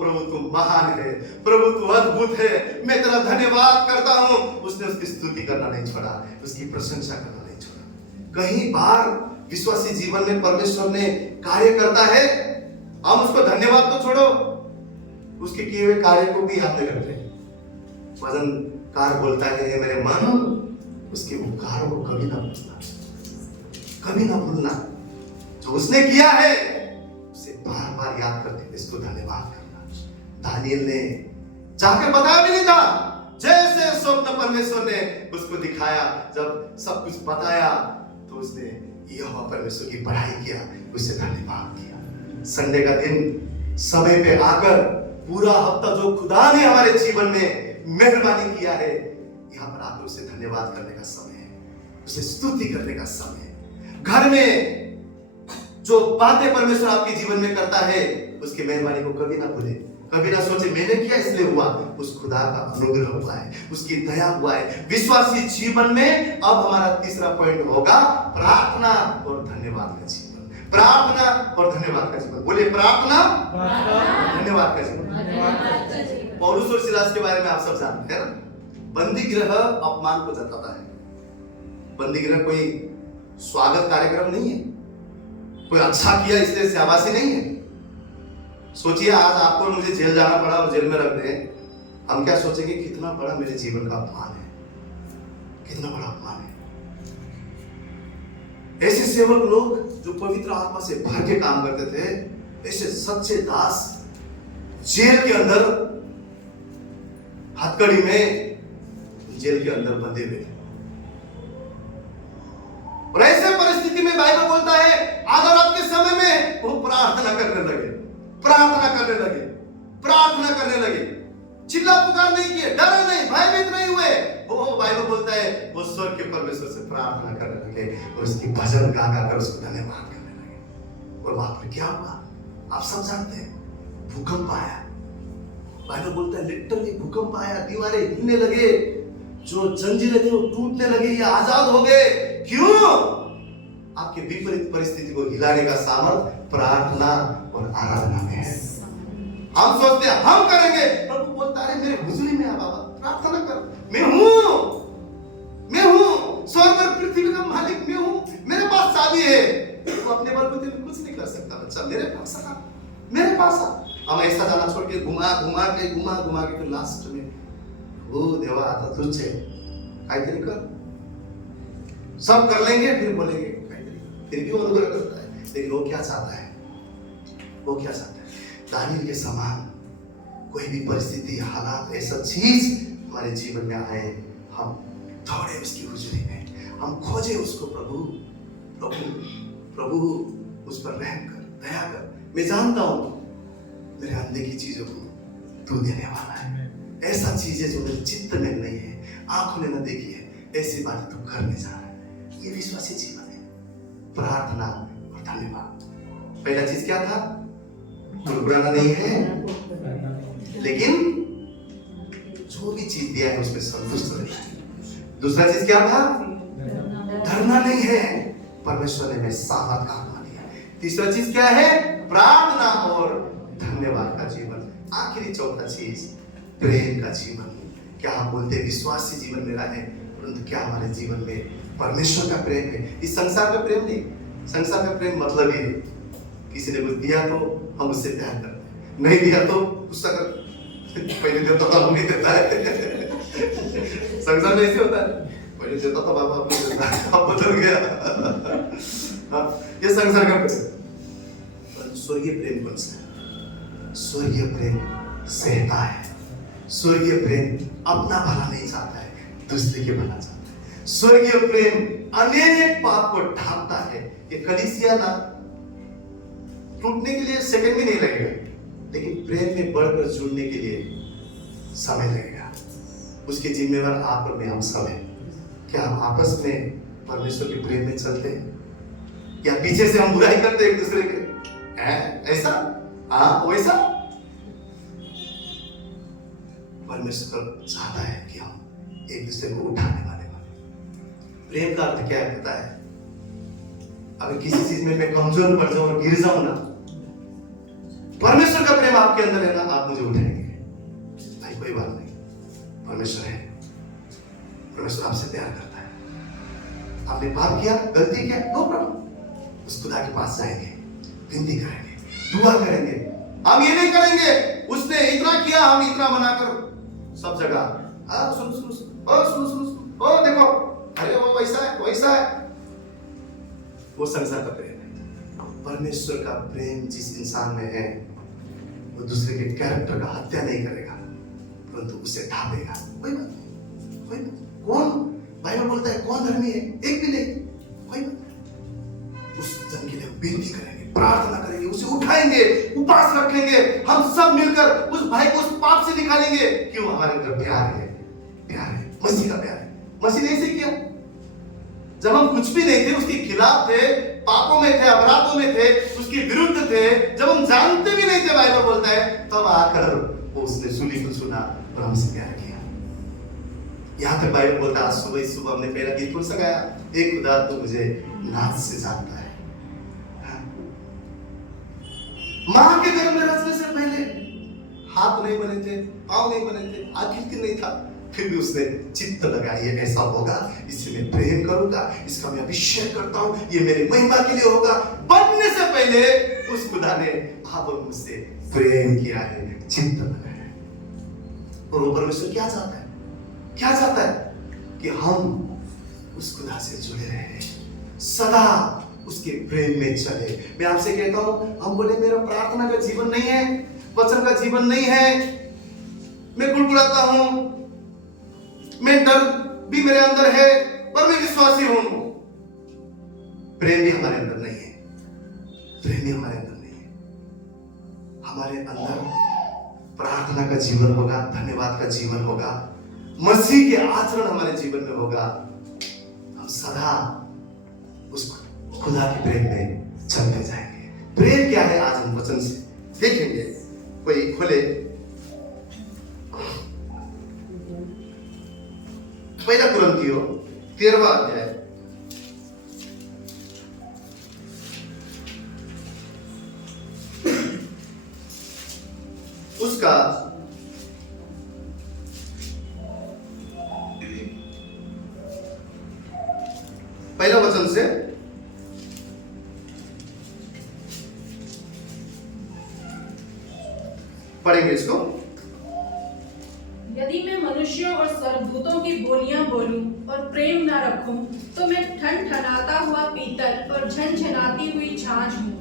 प्रभु तुम महान है, प्रभु तू अद्भुत है, मैं तेरा धन्यवाद करता हूं। उसने उसकी स्तुति करना नहीं छोड़ा, उसकी प्रशंसा करना नहीं छोड़ा। कहीं बार विश्वासी जीवन में परमेश्वर ने कार्य करता है, हम उसको धन्यवाद तो छोड़ो, उसके किए हुए कार्य को भी याद नहीं करते। वजनकार बोलता है ये मेरे मन, उसके उपकार को कभी ना भूलना, कभी ना भूलना। जो उसने किया है उसे बार बार याद करते हुए इसको धन्यवाद करना। दानियल ने जाकर बताया भी नहीं था, जैसे स्वप्न परमेश्वर ने उसको दिखाया, जब सब कुछ बताया तो उसने यहोवा परमेश्वर की पढ़ाई किया, उससे धन्यवाद किया। संडे का दिन समय पे आकर पूरा हफ्ता जो खुदा ने हमारे जीवन में मेहरबानी किया है, यहाँ पर आकर उसे धन्यवाद करने का समय है, उसे स्तुति करने का समय है। घर में जो बातें परमेश्वर आपके जीवन में करता है उसकी मेहरबानी को कभी ना भूले, कभी ना सोचे मैंने किया इसलिए हुआ। उस खुदा का अनुग्रह हुआ है, उसकी दया हुआ है। विश्वासी जीवन में अब हमारा तीसरा पॉइंट होगा प्रार्थना और धन्यवाद का जीवन। प्रार्थना और धन्यवाद का जीवन। बोलिए प्रार्थना, धन्यवाद का जीवन। पौलुस और सिलास के बारे में आप सब जानते हैं ना। बंदी गृह अपमान को जताता है। बंदी गृह कोई स्वागत कार्यक्रम नहीं है, कोई अच्छा किया इसलिए शाबाशी नहीं है। सोचिए आज आपको मुझे जेल जाना पड़ा और जेल में रख दें, हम क्या सोचेंगे कितना बड़ा मेरे जीवन का अपमान है, कितना बड़ा अपमान है। ऐसे सेवक लोग जो पवित्र आत्मा से भर के काम करते थे, ऐसे सच्चे दास जेल के अंदर हथकड़ी में जेल के अंदर बंधे हुए थे। और ऐसे परिस्थिति में बाइबल बोलता है आधा रात के समय में वो प्रार्थना करने लगे, प्रार्थना करने लगे, प्रार्थना करने लगे। चिल्ला पुकार नहीं किए, डरे नहीं, भयभीत नहीं हुए। वो बाइबल बोलता है वो स्वर्ग के परमेश्वर से प्रार्थना करने लगे और उसकी भजन गा गा कर उसको धन्यवाद करने लगे। और वहां पर क्या हुआ आप सब जानते हैं, भूकंप आया। बाइबल बोलता है लिटरली भूकंप आया, दीवारें हिलने लगे, जो जंजीरें थे वो टूटने लगे, ये आजाद हो गए। क्यों? आपके विपरीत परिस्थिति को हिलाने का सामर्थ प्रार्थना और आराधना में है। हम सोचते हैं हम करेंगे, प्रभु बोलता है मेरे हुजूरी में आ बाबा, प्रार्थना कर, मैं हूं स्वर्ग और पृथ्वी का मालिक मैं हूं, मेरे पास चाबी है। तू अपने बलबूते में कुछ नहीं कर सकता बच्चा, मेरे पास आ, मेरे पास आ। हम ऐसा जाना छोड़ के घुमा घुमा के फिर लास्ट में ओ देवा आता तुझसे काहीतरी कर, सब कर लेंगे फिर बोलेंगे काहीतरी। फिर भी वो अनुग्रह करता है। लेकिन वो क्या चाहता है, वो क्या चाहता है, दानियल के समान कोई भी परिस्थिति, हालात, ऐसा चीज हमारे जीवन में आए, हम दौड़े उसकी हुजूरी में, हम खोजे उसको, प्रभु प्रभु प्रभु उस पर रहम कर, दया कर। मैं जानता हूँ मेरे अनदेखी चीजों को तू देने वाला है। ऐसा चीजें जो मेरे चित्त में नहीं है, आंखों ने न देखी है, ऐसी बातें तू करने जा रहा है। ये विश्वासी जीवन है, प्रार्थना और धन्यवाद। पहला चीज क्या था, गुड़गुड़ाना नहीं है, लेकिन जो भी चीज दिया है उसमें संतुष्ट रहना है। दूसरा चीज क्या था, डरना नहीं है, परमेश्वर ने हमें सामर्थ का आत्मा दिया। तीसरा चीज क्या है, प्रार्थना और धन्यवाद का जीवन। आखिरी चौथा चीज, प्रेम का जीवन। क्या हम बोलते हैं विश्वासी जीवन मेरा है, परंतु क्या हमारे जीवन में परमेश्वर का प्रेम है? इस संसार का प्रेम नहीं, संसार का प्रेम मतलब ही किसी ने कुछ दिया तो हम उससे प्यार करते हैं, नहीं दिया तो गुस्सा करते। पहले देता था, नहीं देता है। संसार में ऐसे होता है, पहले देता था बाबा, अब नहीं देता, अब बदल गया। हाँ, ये संसार का प्रेम। पर स्वर्गीय प्रेम कौन सा है? स्वर्गीय प्रेम सहता है, स्वर्गीय प्रेम अपना भला नहीं चाहता है, दूसरे के भला चाहता है। स्वर्गीय प्रेम अनेक पाप को ढांकता है। ये कलीसिया ना टूटने के लिए सेकंड भी नहीं लगेगा, लेकिन प्रेम में बढ़कर जुड़ने के लिए समय लगेगा। उसके जिम्मेवार आप और मैं, हम सब हैं। क्या हम आपस में परमेश्वर के प्रेम में चलते हैं, या पीछे से हम बुराई करते हैं एक दूसरे के? ऐसा वैसा परमेश्वर चाहता है कि हम एक दूसरे को उठाने वाले बने। प्रेम का अर्थ क्या है पता है? अगर किसी चीज में मैं कमजोर पड़ जाऊं और गिर जाऊं ना, परमेश्वर का प्रेम आपके अंदर है ना, आप मुझे उठाएंगे। भाई कोई बात नहीं, परमेश्वर है, परमेश्वर आपसे प्यार करता है। आपने पाप किया, गलती किया, नो प्रॉब्लम, उस खुदा के पास जाएंगे, विनती करेंगे, दुआ करेंगे। हम ये नहीं करेंगे उसने इतना किया हम इतना बनाकर सब जगह सुनो सुनो सुनो, ओ देखो, अरे वो वैसा है वैसा है। वो संसार का प्रेम है। परमेश्वर का प्रेम जिस इंसान में है, वो दूसरे के कैरेक्टर का हत्या नहीं करेगा, परंतु उसे ढापेगा। कोई बात नहीं, कोई बात। कौन, बाइबल बोलता है कौन धर्मी है? एक भी नहीं। कोई बात, उस जन के लिए विनती करेंगे, प्रार्थना करेंगे, उसे उठाएंगे, उपवास रखेंगे, हम सब मिलकर उस भाई को उस पाप से निकालेंगे। क्यों? हमारे अंदर प्यार है, प्यार है, मसीह का प्यार है। मसीह ने ऐसे किया, जब हम कुछ भी नहीं थे, उसके खिलाफ थे, पापों में थे, अपराधों में थे, उसके विरुद्ध थे, जब हम जानते भी नहीं थे, बाइबल बोलता है, तब आकर वो उसने सूली को सुना और हमसे प्यार किया। यहाँ तक बाइबल बोलता है, आज सुबह सुबह हमने पहला गीत कौन सा गाया? एक खुदा तो मुझे नाच से जानता है। मां के गर्भ में रचने से पहले हाथ नहीं बने थे, पांव नहीं बने थे, आकृति नहीं था, फिर भी उसने चित्त लगाई, ऐसा होगा, इससे मैं प्रेम करूंगा, इसका मैं अभिषेक करता हूं, ये मेरी महिमा के लिए होगा। बनने से पहले उस खुदा ने आप और मुझसे प्रेम किया है, चित्त लगाया है। और वो परमेश्वर क्या चाहता है? क्या चाहता है? कि हम उस खुदा से जुड़े रहे, सदा उसके प्रेम में चले। मैं आपसे कहता हूं, हम बोले मेरा प्रार्थना का जीवन नहीं है, वचन का जीवन नहीं है, मैं गुड़गुड़ाता हूं, मैं डर भी मेरे अंदर है, पर मैं विश्वासी हूं। प्रेम भी हमारे अंदर नहीं है, प्रेम भी हमारे अंदर नहीं है। हमारे अंदर प्रार्थना का जीवन होगा, धन्यवाद का जीवन होगा, मसीह के आचरण हमारे जीवन में होगा, हम सदा उस खुदा के प्रेम में चलते जाएंगे। प्रेम क्या है? आज हम वचन से देखेंगे। कोई खोले पहला कुरिन्थियों 13वां अध्याय, उसका 1 वचन से पढ़ेंगे इसको। यदि मैं मनुष्यों और स्वर्गदूतों की बोलियां बोलूं और प्रेम ना रखूं, तो मैं ठंड ठनठनाता हुआ पीतल और झनझनाती हुई झांझ हूँ।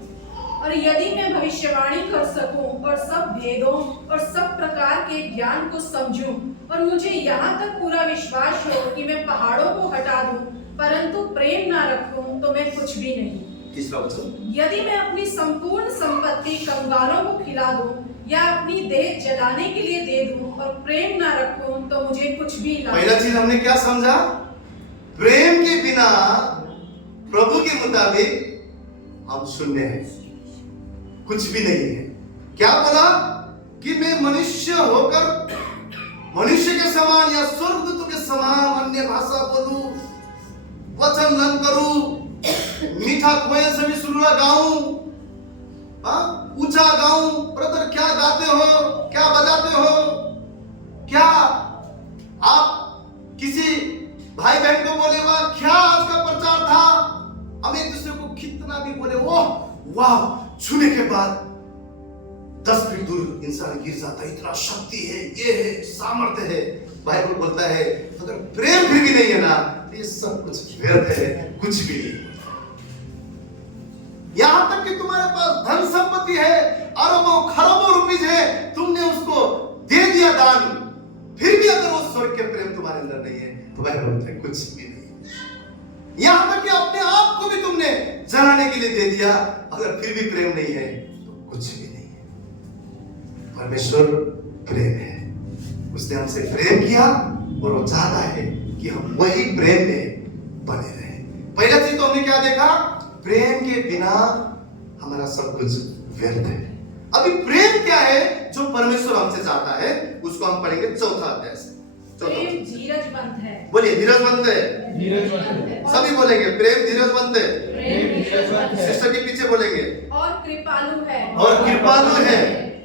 और यदि मैं भविष्यवाणी कर सकूं और सब भेदों और सब प्रकार के ज्ञान को समझूं और मुझे यहाँ तक पूरा विश्वास हो कि मैं पहाड़ों को हटा दूं, परंतु प्रेम ना रखूं तो मैं कुछ भी नहीं। तीसरा वचन, यदि मैं अपनी संपूर्ण संपत्ति कंगालों को खिला दूं या अपनी देह जलाने के लिए दे दूं और प्रेम ना रखूं तो मुझे कुछ भी लाभ। पहला चीज हमने क्या समझा? प्रेम के बिना प्रभु के मुताबिक हम शून्य हैं, कुछ भी नहीं है। क्या बोला कि मैं मनुष्य होकर मनुष्य के समान या स्वर्गदूतों के समान अन्य भाषा बोलूं, वचन न करूं, मीठा खोए से भी सुरुला गाऊं, ऊंचा गाऊं। ब्रदर क्या गाते हो, क्या बजाते हो? क्या आप किसी भाई बहन को बोले वाह क्या आज का प्रचार था, हम एक दूसरे को कितना भी बोले ओह वाह, छूने के बाद 10 फीट दूर इंसान गिर जाता है, इतना शक्ति है, ये है, सामर्थ्य है। बाइबल बोलता है अगर प्रेम फिर भी नहीं है ना तो ये सब कुछ व्यर्थ है, कुछ भी नहीं। यहां तक कि तुम्हारे पास धन संपत्ति है, अरबों खरबों रुपीस है, तुमने उसको दे दिया दान, फिर भी अगर वो स्वर्ग के प्रेम तुम्हारे अंदर नहीं है तो बाइबल बोलता है कुछ भी नहीं। यहां तक कि अपने आप को भी तुमने जलाने के लिए दे दिया, अगर फिर भी प्रेम नहीं है तो कुछ भी नहीं है। परमेश्वर प्रेम है, उसने हमसे प्रेम किया और वो चाहता है कि हम वही प्रेम में बने रहें। पहला चीज तो हमने क्या देखा? प्रेम के बिना हमारा सब कुछ व्यर्थ है। अभी प्रेम क्या है जो परमेश्वर हमसे चाहता है, उसको हम पढ़ेंगे चौथा अध्याय से। प्रेम धीरजवंत है। बोलिए धीरजवंत है। धीरजवंत है। सभी बोलेंगे प्रेम धीरजवंत है। प्रेम धीरजवंत है। सिस्टर के पीछे बोलेंगे और कृपालु है। और कृपालु है।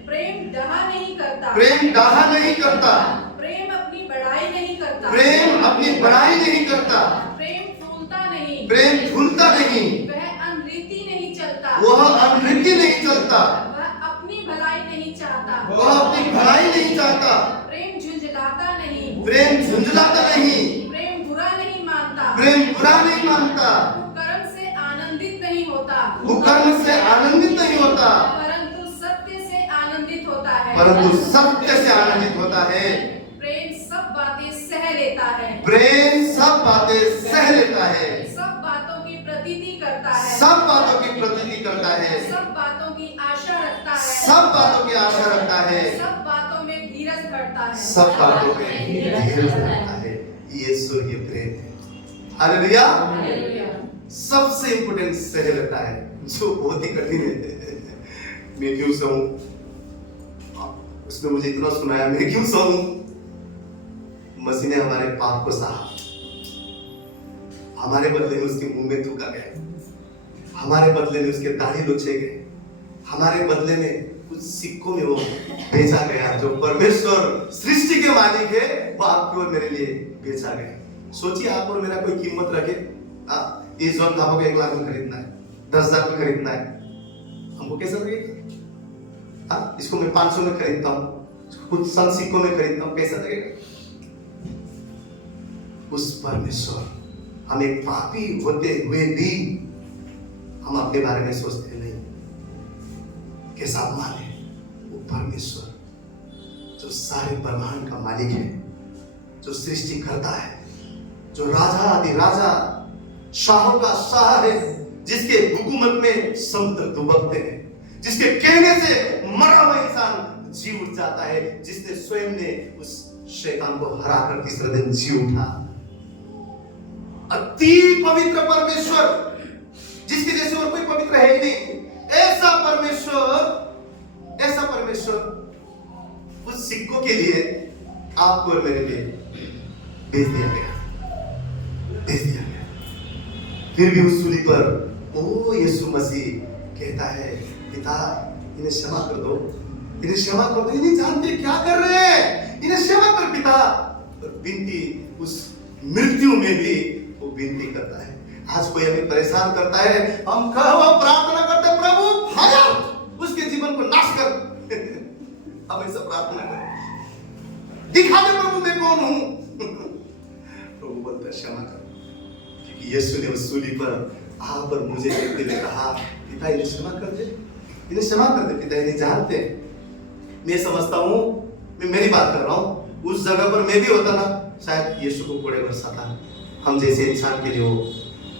प्रेम डहा नहीं करता। प्रेम डाहा नहीं करता। प्रेम अपनी बड़ाई नहीं करता। प्रेम अपनी बड़ाई नहीं करता। प्रेम फूलता नहीं। प्रेम भूलता नहीं। वह अनरीति नहीं चलता। वह अनरीति नहीं चलता। वह अपनी भलाई नहीं चाहता। वह अपनी भलाई नहीं चाहता। प्रेम झुंझलाता नहीं। प्रेम झुंझलाता नहीं। प्रेम बुरा नहीं मानता। प्रेम बुरा नहीं मानता। कुकर्म से आनंदित नहीं होता। कुकर्म से आनंदित नहीं होता, परंतु सत्य से आनंदित होता है। परंतु सत्य से आनंदित होता है। प्रेम सब बातें सह लेता है। प्रेम सब बातें सह लेता है। सब बातों की प्रतीति करता है। सब बातों की प्रतीति करता है। सब बातों की आशा रखता है। सब बातों की आशा रखता है। सब बातों में धीरज धरता है। सब बातों में धीरज रखता है। ये स्वर्गीय प्रेम है। हालेलुया। हालेलुया। सबसे इंपोर्टेंट सह लेता है, जो बहुत ही कठिन है। मैं क्यों सहूं? उसने मुझे इतना सुनाया, मैं क्यों सहूं? मसीह ने हमारे पाप को सहा, हमारे बदले में उसके मुंह में थूका गया, हमारे बदले में उसके दाढ़ी लोचे गए, हमारे बदले में कुछ सिक्कों में वो बेचा गया। जो परमेश्वर सृष्टि के मालिक है वो आपके और मेरे लिए बेचा गया। सोचिए आप और मेरा कोई कीमत रखे, ये जोन आपको 1 लाख में खरीदना है, 10,000 में खरीदना है, हमको कैसा लगेगा? इसको मैं 500 में खरीदता हूँ, कुछ सन सिक्कों में खरीदता हूँ, कैसा लगेगा? उस परमेश्वर, हम एक पापी होते हुए भी हम अपने बारे में सोचते नहीं, कैसा अपमान है। वो परमेश्वर जो सारे ब्रह्मांड का मालिक है, जो सृष्टि करता है, जो राजा आदि राजा शाहों का शाह है, जिसके हुकूमत में समुद्र दुबकते हैं, जिसके कहने से मरा हुआ इंसान जी उठ जाता है, जिसने स्वयं ने उस शैतान को हराकर तीसरे दिन जी उठा। अति पवित्र परमेश्वर, जिसके जैसे और कोई पवित्र है ही नहीं, ऐसा परमेश्वर उस सिक्कों के लिए आपको और मेरे लिए भेज दिया गया। फिर भी उस सूली पर ओ यीशु मसीह कहता है, पिता इन्हें क्षमा कर दो, इन्हें क्षमा कर दो, इन्हें जानते क्या कर रहे हैं, इन्हें क्षमा कर पिता। और विनती उस मृत्यु में भी वो विनती करता है। आज कोई हमें परेशान करता है, हम प्रार्थना करते प्रभु भाया उसके जीवन को नाश कर। हम ऐसा प्रार्थना करें, दिखा दे प्रभु मैं कौन हूं। प्रभु बोलता है क्षमा कर, यीशु ने उस सूली पर आप और मुझे देखते हुए कहा, पिता इन्हें क्षमा कर दे, इन्हें क्षमा कर दे पिता, इन्हें जानते हैं। मैं समझता हूँ, मैं मेरी बात कर रहा हूँ, उस जगह पर मैं भी होता ना, शायद यीशु को कोड़े बरसाता। हम जैसे इंसान के लिए वो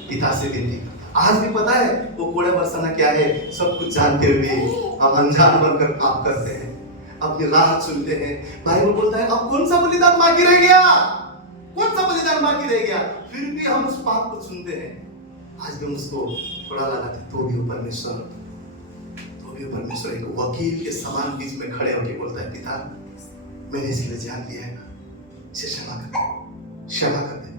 पिता से विनती करता। आज भी पता है वो कोड़े बरसाना क्या है, सब कुछ जानते हुए हम अनजान बनकर पाप करते हैं, अपनी राह चुनते हैं। बाइबल बोलता है अब कौन सा बलिदान बाकी रह गया, कौन सा बलिदान बाकी रह गया, फिर भी हम उस पाप को चुनते हैं। आज भी हम उसको थोड़ा लगाते, तो भी वो परमेश्वर एक वकील के समान बीच में खड़े होकर बोलता है, पिता मैंने इसके लिए जान लिया है ना, इसे क्षमा कर दे,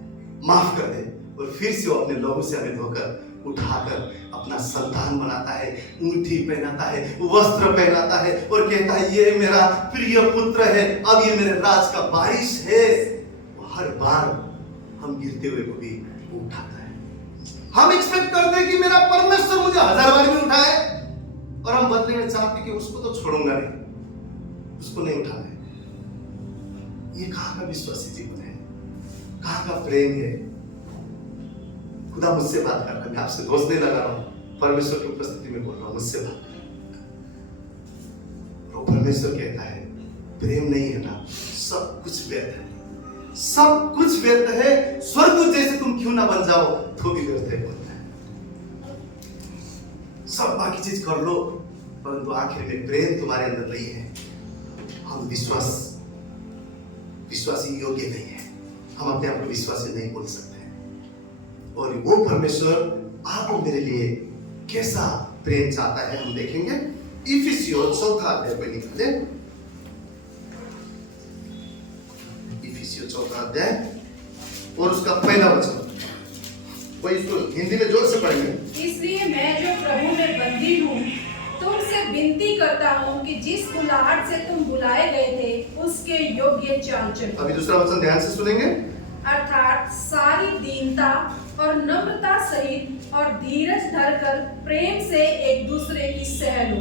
माफ कर दे। और फिर से वो अपने लहू से हमें धोकर उठाकर अपना संतान बनाता है, ऊँटी पहनाता है, वस्त्र पहनाता है और कहता है ये मेरा प्रिय पुत्र है, अब ये मेरे राज का वारिस है। वो हर बार हम गिरते हुए को भी उठाता है। हम एक्सपेक्ट करते हैं कि मेरा परमेश्वर मुझे 1000 बार भी उठाए, और हम बदले में चाहते कि उसको तो छोड़ूंगा नहीं, उसको नहीं उठाना है। ये कहाँ का विश्वासी जीवन है, कहाँ का प्रेम है। खुदा मुझसे बात कर रहा है, मैं आपसे दोष नहीं लगा रहा हूँ, परमेश्वर की उपस्थिति में बोल रहा हूँ, मुझसे बात कर। तो परमेश्वर कहता है प्रेम नहीं है ना, सब कुछ व्यर्थ है, सब कुछ व्यर्थ है। स्वर्ग जैसे तुम क्यों ना बन जाओ तो भी व्यर्थ है बोलता है। सब बाकी चीज कर लो, परंतु आखिर में प्रेम तुम्हारे अंदर नहीं है, हम विश्वासी योग्य नहीं है, हम अपने आप को विश्वासी नहीं बोल सकते। और वो परमेश्वर आप और मेरे लिए कैसा प्रेम चाहता है हम देखेंगे। इफिसियों 4 अध्याय पे निकाले, इफिसियों 4 अध्याय और उसका पहला वचन, वो इसको हिंदी में जोर से पढ़ेंगे। इसलिए मैं जो प्रभु में बंदी हूँ तुमसे विनती करता हूँ कि जिस बुलाहट से तुम बुलाए गए थे उसके योग्य चाल चलो। अभी दूसरा वचन ध्यान से सुनेंगे। अर्थात सारी दीनता और नम्रता सहित और धीरज धरकर प्रेम से एक दूसरे की सह लो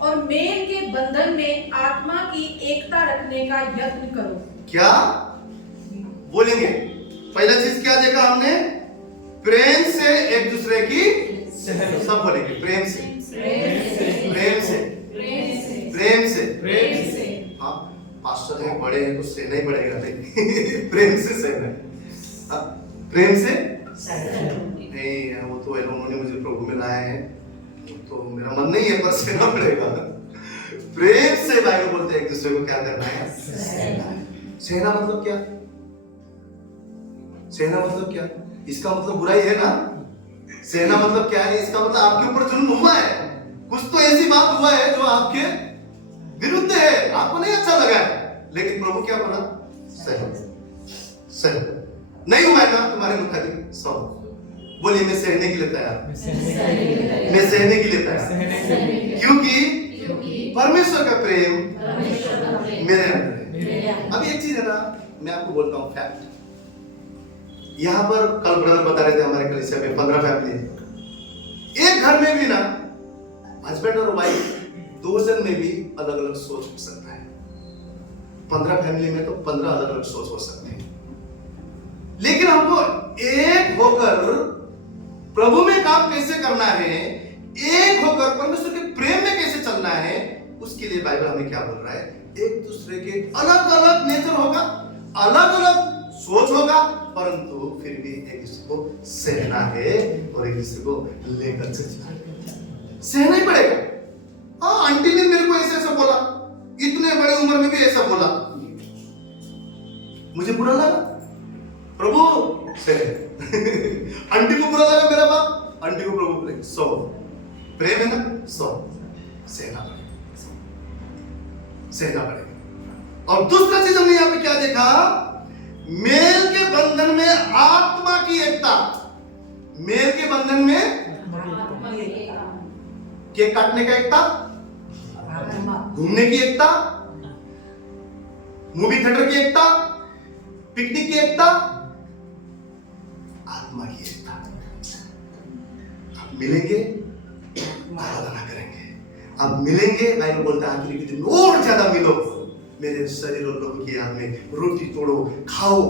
और मेल के बंधन में आत्मा की एकता रखने का यत्न करो। क्या बोलेंगे? पहला चीज क्या देखा हमने? प्रेम से एक दूसरे की सह लो। सब बोलेंगे प्रेम से, प्रेम से, प्रेम से। हाँ, पास्टर हैं, बड़े हैं तो सहना ही पड़ेगा, नहीं प्रेम से सहना, प्रेम से नहीं। वो तो उन्होंने मुझे प्रभु में लाया है, तो मेरा मन नहीं है, पर सहना पड़ेगा। प्रेम से बाइबल बोलते हैं एक दूसरे को क्या करना है, सहना। मतलब क्या? सहना मतलब क्या? इसका मतलब बुराई है ना। सहना मतलब क्या है? इसका मतलब आपके ऊपर जुल्म हुआ है, कुछ तो ऐसी बात हुआ है जो आपके विरुद्ध है, आपको नहीं अच्छा लगा है, लेकिन प्रभु क्या बोला? सह। नहीं हुआ है ना तुम्हारे मुताबिक, सब बोलिए मैं सहने के लिए तैयार, मैं सहने के लिए तैयार, क्योंकि परमेश्वर का प्रेम मेरे अंदर है। अभी एक चीज है ना, मैं आपको बोलता हूँ फैक्ट। यहाँ पर कल ब्रदर बता रहे थे हमारे कलीसिया में 15 फैमिली है। एक घर में भी ना हस्बैंड और वाइफ 2 जन में भी अलग अलग सोच हो सकता है। 15 फैमिली में तो 15 अलग अलग सोच हो सकते हैं, लेकिन हमको एक होकर प्रभु में काम कैसे करना है, एक होकर परमेश्वर के प्रेम में कैसे चलना है, उसके लिए बाइबल हमें क्या बोल रहा है? एक दूसरे के अलग अलग नेचर होगा, अलग अलग सोच होगा, परंतु फिर भी एक दूसरे को सहना है और एक दूसरे को लेकर चलना है। सहना ही पड़ेगा। हाँ, आंटी ने मेरे को ऐसा बोला, इतने बड़ी उम्र में भी ऐसा बोला, मुझे बुरा लगा, प्रभु सह। आंटी को बुरा लगा मेरा बाप, आंटी को प्रभु बोले 100 प्रेम है ना, 100 सहना पड़ेगा। और दूसरा चीज हमने यहाँ पे क्या देखा? मेल के बंधन में आत्मा की एकता। मेल के बंधन में केक काटने का एकता, घूमने की एकता, मूवी थिएटर की एकता, पिकनिक की एकता, आत्मा की एकता। आप मिलेंगे, आराधना करेंगे, आप मिलेंगे, बाइबल बोलता है आखिरी के दिन और ज्यादा मिलो, मेरे शरीर और लोगों की याद में रोटी तोड़ो, खाओ,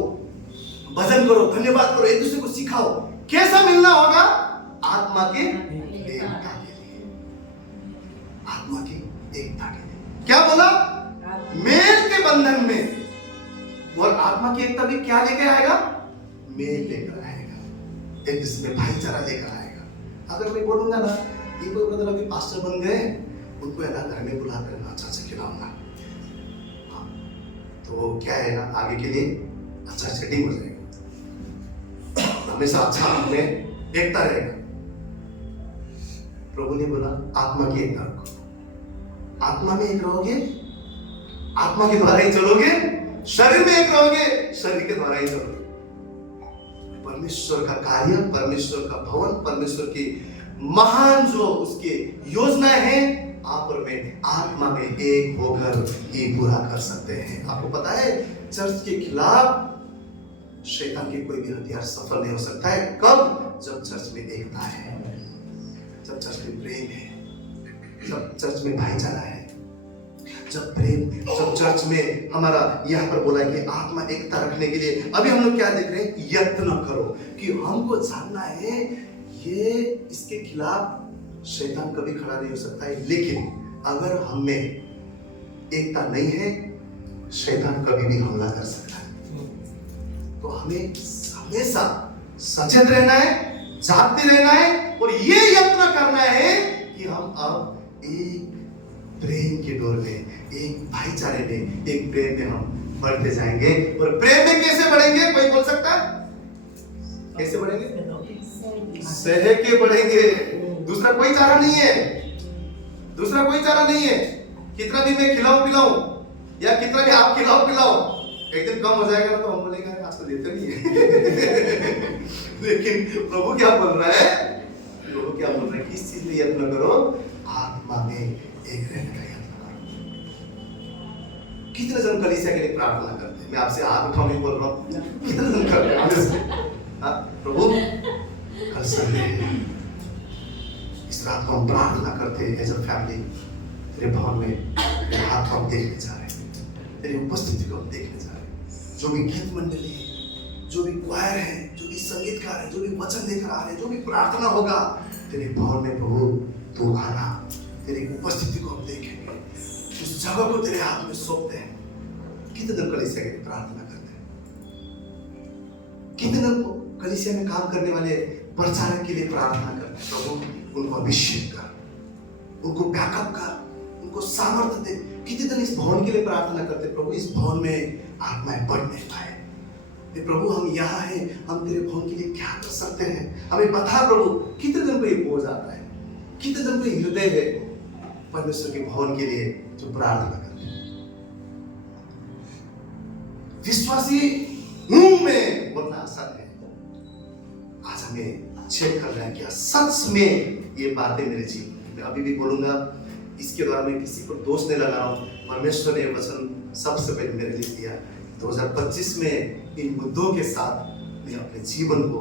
भजन करो, धन्यवाद करो, एक दूसरे को सिखाओ। कैसा मिलना होगा? आत्मा के एकता के लिए, आत्मा की एकता के लिए। क्या बोला? मेल के बंधन में। और आत्मा की एकता भी क्या लेकर आएगा? मेल लेकर आएगा, एक दूसरे में भाईचारा लेकर आएगा। अगर मैं बोलूंगा ना, ये कोई ब्रदर अभी पास्टर बन गए, उनको है ना घर में बुलाकर अच्छा से खिलाऊंगा, तो क्या है ना, आगे के लिए अच्छा सेटिंग हो जाएगा, हमेशा अच्छा हमें एकता रहेगा। प्रभु ने बोला आत्मा की एकता रखो। आत्मा में एक रहोगे, आत्मा के द्वारा ही चलोगे, शरीर में एक रहोगे, शरीर के द्वारा ही चलोगे। परमेश्वर का कार्य, परमेश्वर का भवन, परमेश्वर की महान जो उसके योजनाएं हैं, आप और मैं आत्मा में एक होकर ही पूरा कर सकते हैं। आपको पता है, चर्च के खिलाफ शैतान के कोई भी हथियार सफल नहीं हो सकता है। कब? जब चर्च में एकता है, जब चर्च में प्रेम है, जब चर्च में भाईचारा है, जब प्रेम, जब चर्च में हमारा यहाँ पर बोला है कि आत्मा एकता रखने के लिए अभी हम लोग क्या देख रहे हैं? यत्न करो, कि हमको जानना है ये इसके खिलाफ शैतान कभी खड़ा नहीं हो सकता है। लेकिन अगर हम में एकता नहीं है, शैतान कभी भी हमला कर सकता है। तो हमें हमेशा सचेत रहना है, जागते रहना है, और ये यत्न करना है कि हम अब एक प्रेम के डोर में, एक भाईचारे में, एक प्रेम में हम बढ़ते जाएंगे। और प्रेम में कैसे बढ़ेंगे? कोई बोल सकता है? कैसे बढ़ेंगे? सह के बढ़ेंगे। दूसरा कोई चारा नहीं है, दूसरा कोई चारा नहीं है। कितना भी मैं खिलाऊं पिलाऊं, या कितना भी आप खिलाओ पिलाओ, एक दिन कम हो जाएगा तो हम बोलेंगे आज तो देते नहीं है। लेकिन प्रभु क्या बोल रहा है? प्रभु क्या बोल रहा है? किस चीज में यत्न करो? आत्मा में एक रहने का यत्न करो। कितने जन कलीसिया के लिए प्रार्थना करते हैं? मैं आपसे हाथ उठाओ नहीं बोल रहा हूँ, कितने जन करते हैं? प्रभु कल संडे इस रात को हम प्रार्थना करते हैं एज अ फैमिली, तेरे भवन में तेरे हाथ को हम देखने जा रहे हैं, तेरी उपस्थिति को हम देखने जा रहे हैं। जो भी गीत मंडली है, जो भी क्वायर है, जो भी संगीतकार है, जो भी वचन लेकर आ रहे हैं, जो भी प्रार्थना होगा तेरे भवन में प्रभु तू आना, तेरी उपस्थिति को हम देखेंगे, उस जगह को तेरे हाथ में सौंपते हैं। कितने दिन कलीसिया के लिए प्रार्थना करते हैं? कितने दिन कलीसिया में काम करने वाले प्रचारक के लिए प्रार्थना करते हैं? प्रभु उनको अभिषेक कर, उनको बैकअप कर, उनको सामर्थ्य दे। कितने दिन इस भवन के लिए प्रार्थना करते? प्रभु इस भवन में आत्माएं बढ़ नहीं पाए। प्रभु हम यहाँ हैं, हम तेरे भवन के लिए क्या कर सकते हैं? हमें बता प्रभु। कितने दिन को ये बोझ आता है, कितने दिन को हृदय है परमेश्वर के भवन के लिए जो प्रार्थना करते हैं। विश्वासी मुंह में बोलना आसान है, आज हमें चेक करना है क्या सच में ये बातें मेरे जीवन में। अभी भी बोलूंगा, इसके द्वारा मैं किसी को दोष नहीं लगा रहा हूँ। परमेश्वर ने वचन सबसे पहले मेरे लिए दिया। 2025 में इन मुद्दों के साथ मैं अपने जीवन को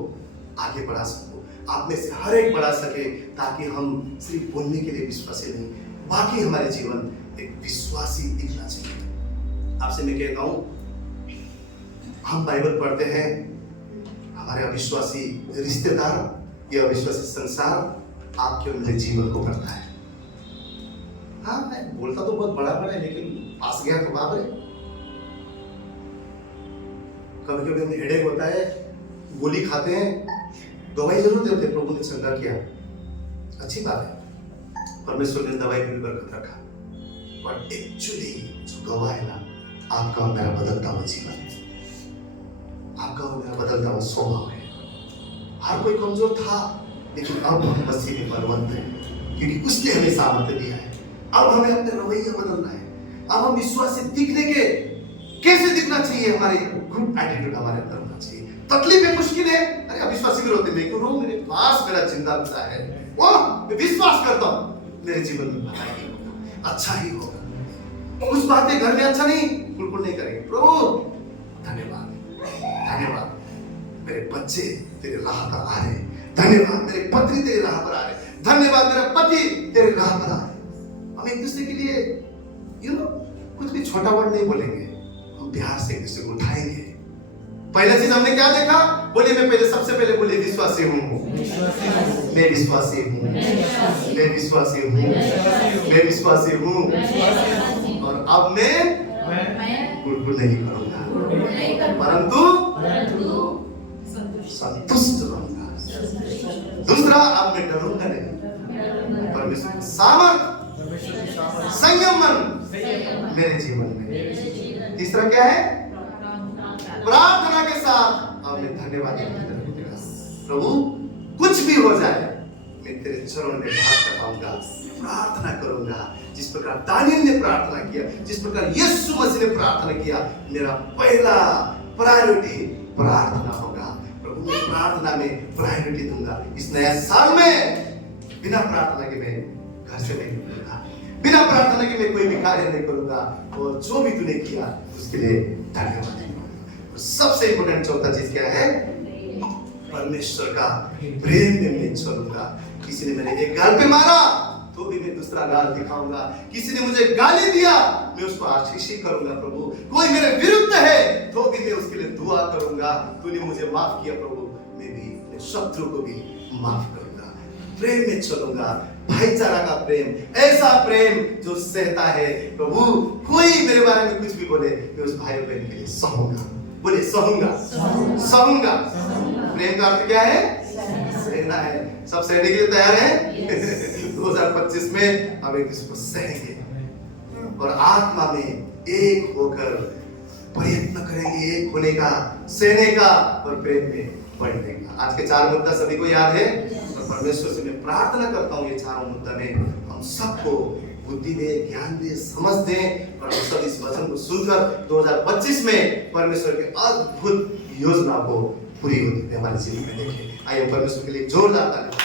आगे बढ़ा सकूं, आप में से हर एक बढ़ा सके, ताकि हम सिर्फ बोलने के लिए विश्वासी नहीं, बाकी हमारे जीवन एक विश्वासी दिखना चाहिए। आपसे मैं कहता हूँ, हम बाइबल पढ़ते हैं, हमारे अविश्वासी रिश्तेदार या अविश्वासी संसार आपके और मेरे जीवन को करता है। हाँ, मैं बोलता तो बहुत बड़ा बड़ा है, लेकिन पास गया तो बाप रे। कभी कभी हमें हेडेक होता है, गोली खाते हैं, दवाई जरूर देते, प्रभु ने चंगा किया, अच्छी बात है, परमेश्वर ने दवाई भी बरकत रखा, बट एक्चुअली जो गवाह है ना, आपका और मेरा बदलता हुआ जीवन, आपका और मेरा बदलता हुआ स्वभाव है। हर कोई कमजोर था, लेकिन अब हम मसीह में बलवंत हैं, क्योंकि उसने हमें सामर्थ्य दिया है। अब हमें अपने रवैया बदलना है। अब हम विश्वासी दिखने के कैसे दिखना चाहिए? हमारे ग्रुप एटीट्यूड हमारे अंदर होना चाहिए। तकलीफ है, मुश्किल है, अरे अविश्वासी भी रोते, मैं क्यों रो? मेरे पास मेरा जिंदा पिता है, वो मैं विश्वास करता हूँ मेरे जीवन में भला ही होगा, अच्छा ही होगा। कुछ बातें घर में अच्छा नहीं, बिल्कुल नहीं करेंगे। प्रभु धन्यवाद, धन्यवाद, मेरे बच्चे तेरे राह पर आ रहे, धन्यवाद मेरे पत्नी तेरे राह पर आ रहे, धन्यवाद मेरा पति तेरे राह पर आ रहे। हम एक दूसरे के लिए कुछ भी छोटा वर्ड नहीं बोलेंगे, हम प्यार से एक दूसरे को उठाएंगे, पहला चीज हमने क्या देखा? बोलिए, मैं पहले सबसे पहले बोलिए विश्वासी हूँ, मैं विश्वासी हूँ, मैं विश्वासी हूँ, मैं विश्वासी हूँ। और अब मैं गुड़गुड़ नहीं करूंगा, परंतु संतुष्ट रहूंगा। दूसरा, अब मैं डरूंगा नहीं, परमेश्वर सामर्थ संयम मन मेरे जीवन में। तीसरा क्या है? प्रार्थना के साथ अब मैं धन्यवाद करूंगा। प्रभु कुछ भी हो जाए, मैं तेरे चरणों में हाथ लगाऊंगा, प्रार्थना करूंगा। जिस प्रकार दानियल ने प्रार्थना किया, जिस प्रकार यीशु मसीह ने प्रार्थना किया, मेरा पहला प्रायोरिटी प्रार्थना होगा। प्रभु मैं प्रार्थना में प्रायोरिटी दूंगा। इस नया साल में बिना प्रार्थना के मैं घर से नहीं निकलूंगा, बिना प्रार्थना के मैं कोई भी कार्य नहीं करूंगा। और जो भी तूने किया उसके लिए धन्यवाद देगा। सबसे इंपॉर्टेंट चौथा चीज क्या है? परमेश्वर का प्रेम में मैं चलूंगा। किसी ने मेरे एक गाल पे मारा तो भी मैं दूसरा गाल दिखाऊंगा। किसी ने मुझे गाली दिया, मैं उसको आशीष करूंगा। प्रभु कोई मेरे विरुद्ध है तो भी मैं उसके लिए दुआ करूंगा। तूने मुझे माफ किया प्रभु, मैं भी अपने शत्रु को भी माफ करूंगा। प्रेम में चलूंगा, भाईचारा का प्रेम, ऐसा प्रेम जो सहता है। प्रभु कोई मेरे बारे में कुछ भी बोले, मैं उस भाई बहन के लिए सहूंगा। बोले सहूंगा, सहूंगा। प्रेम का अर्थ क्या है? सहना है। सब सहने के लिए तैयार हैं? 2025 में हम एक दूसरे को सहेंगे और आत्मा में एक होकर प्रयत्न करेंगे, एक होने का, सहने का और प्रेम में बढ़ने का। आज के 4 मुद्दा सभी को याद है और परमेश्वर से मैं प्रार्थना करता हूँ ये चारों मुद्दा में हम सबको बुद्धि दे, ज्ञान दे, समझ दे और हम सब इस वचन को सुनकर 2025 में परमेश्वर के अद्भुत योजना को पूरी होती है हमारे जीवन में देखें। आइए परमेश्वर के लिए जोरदार ताली।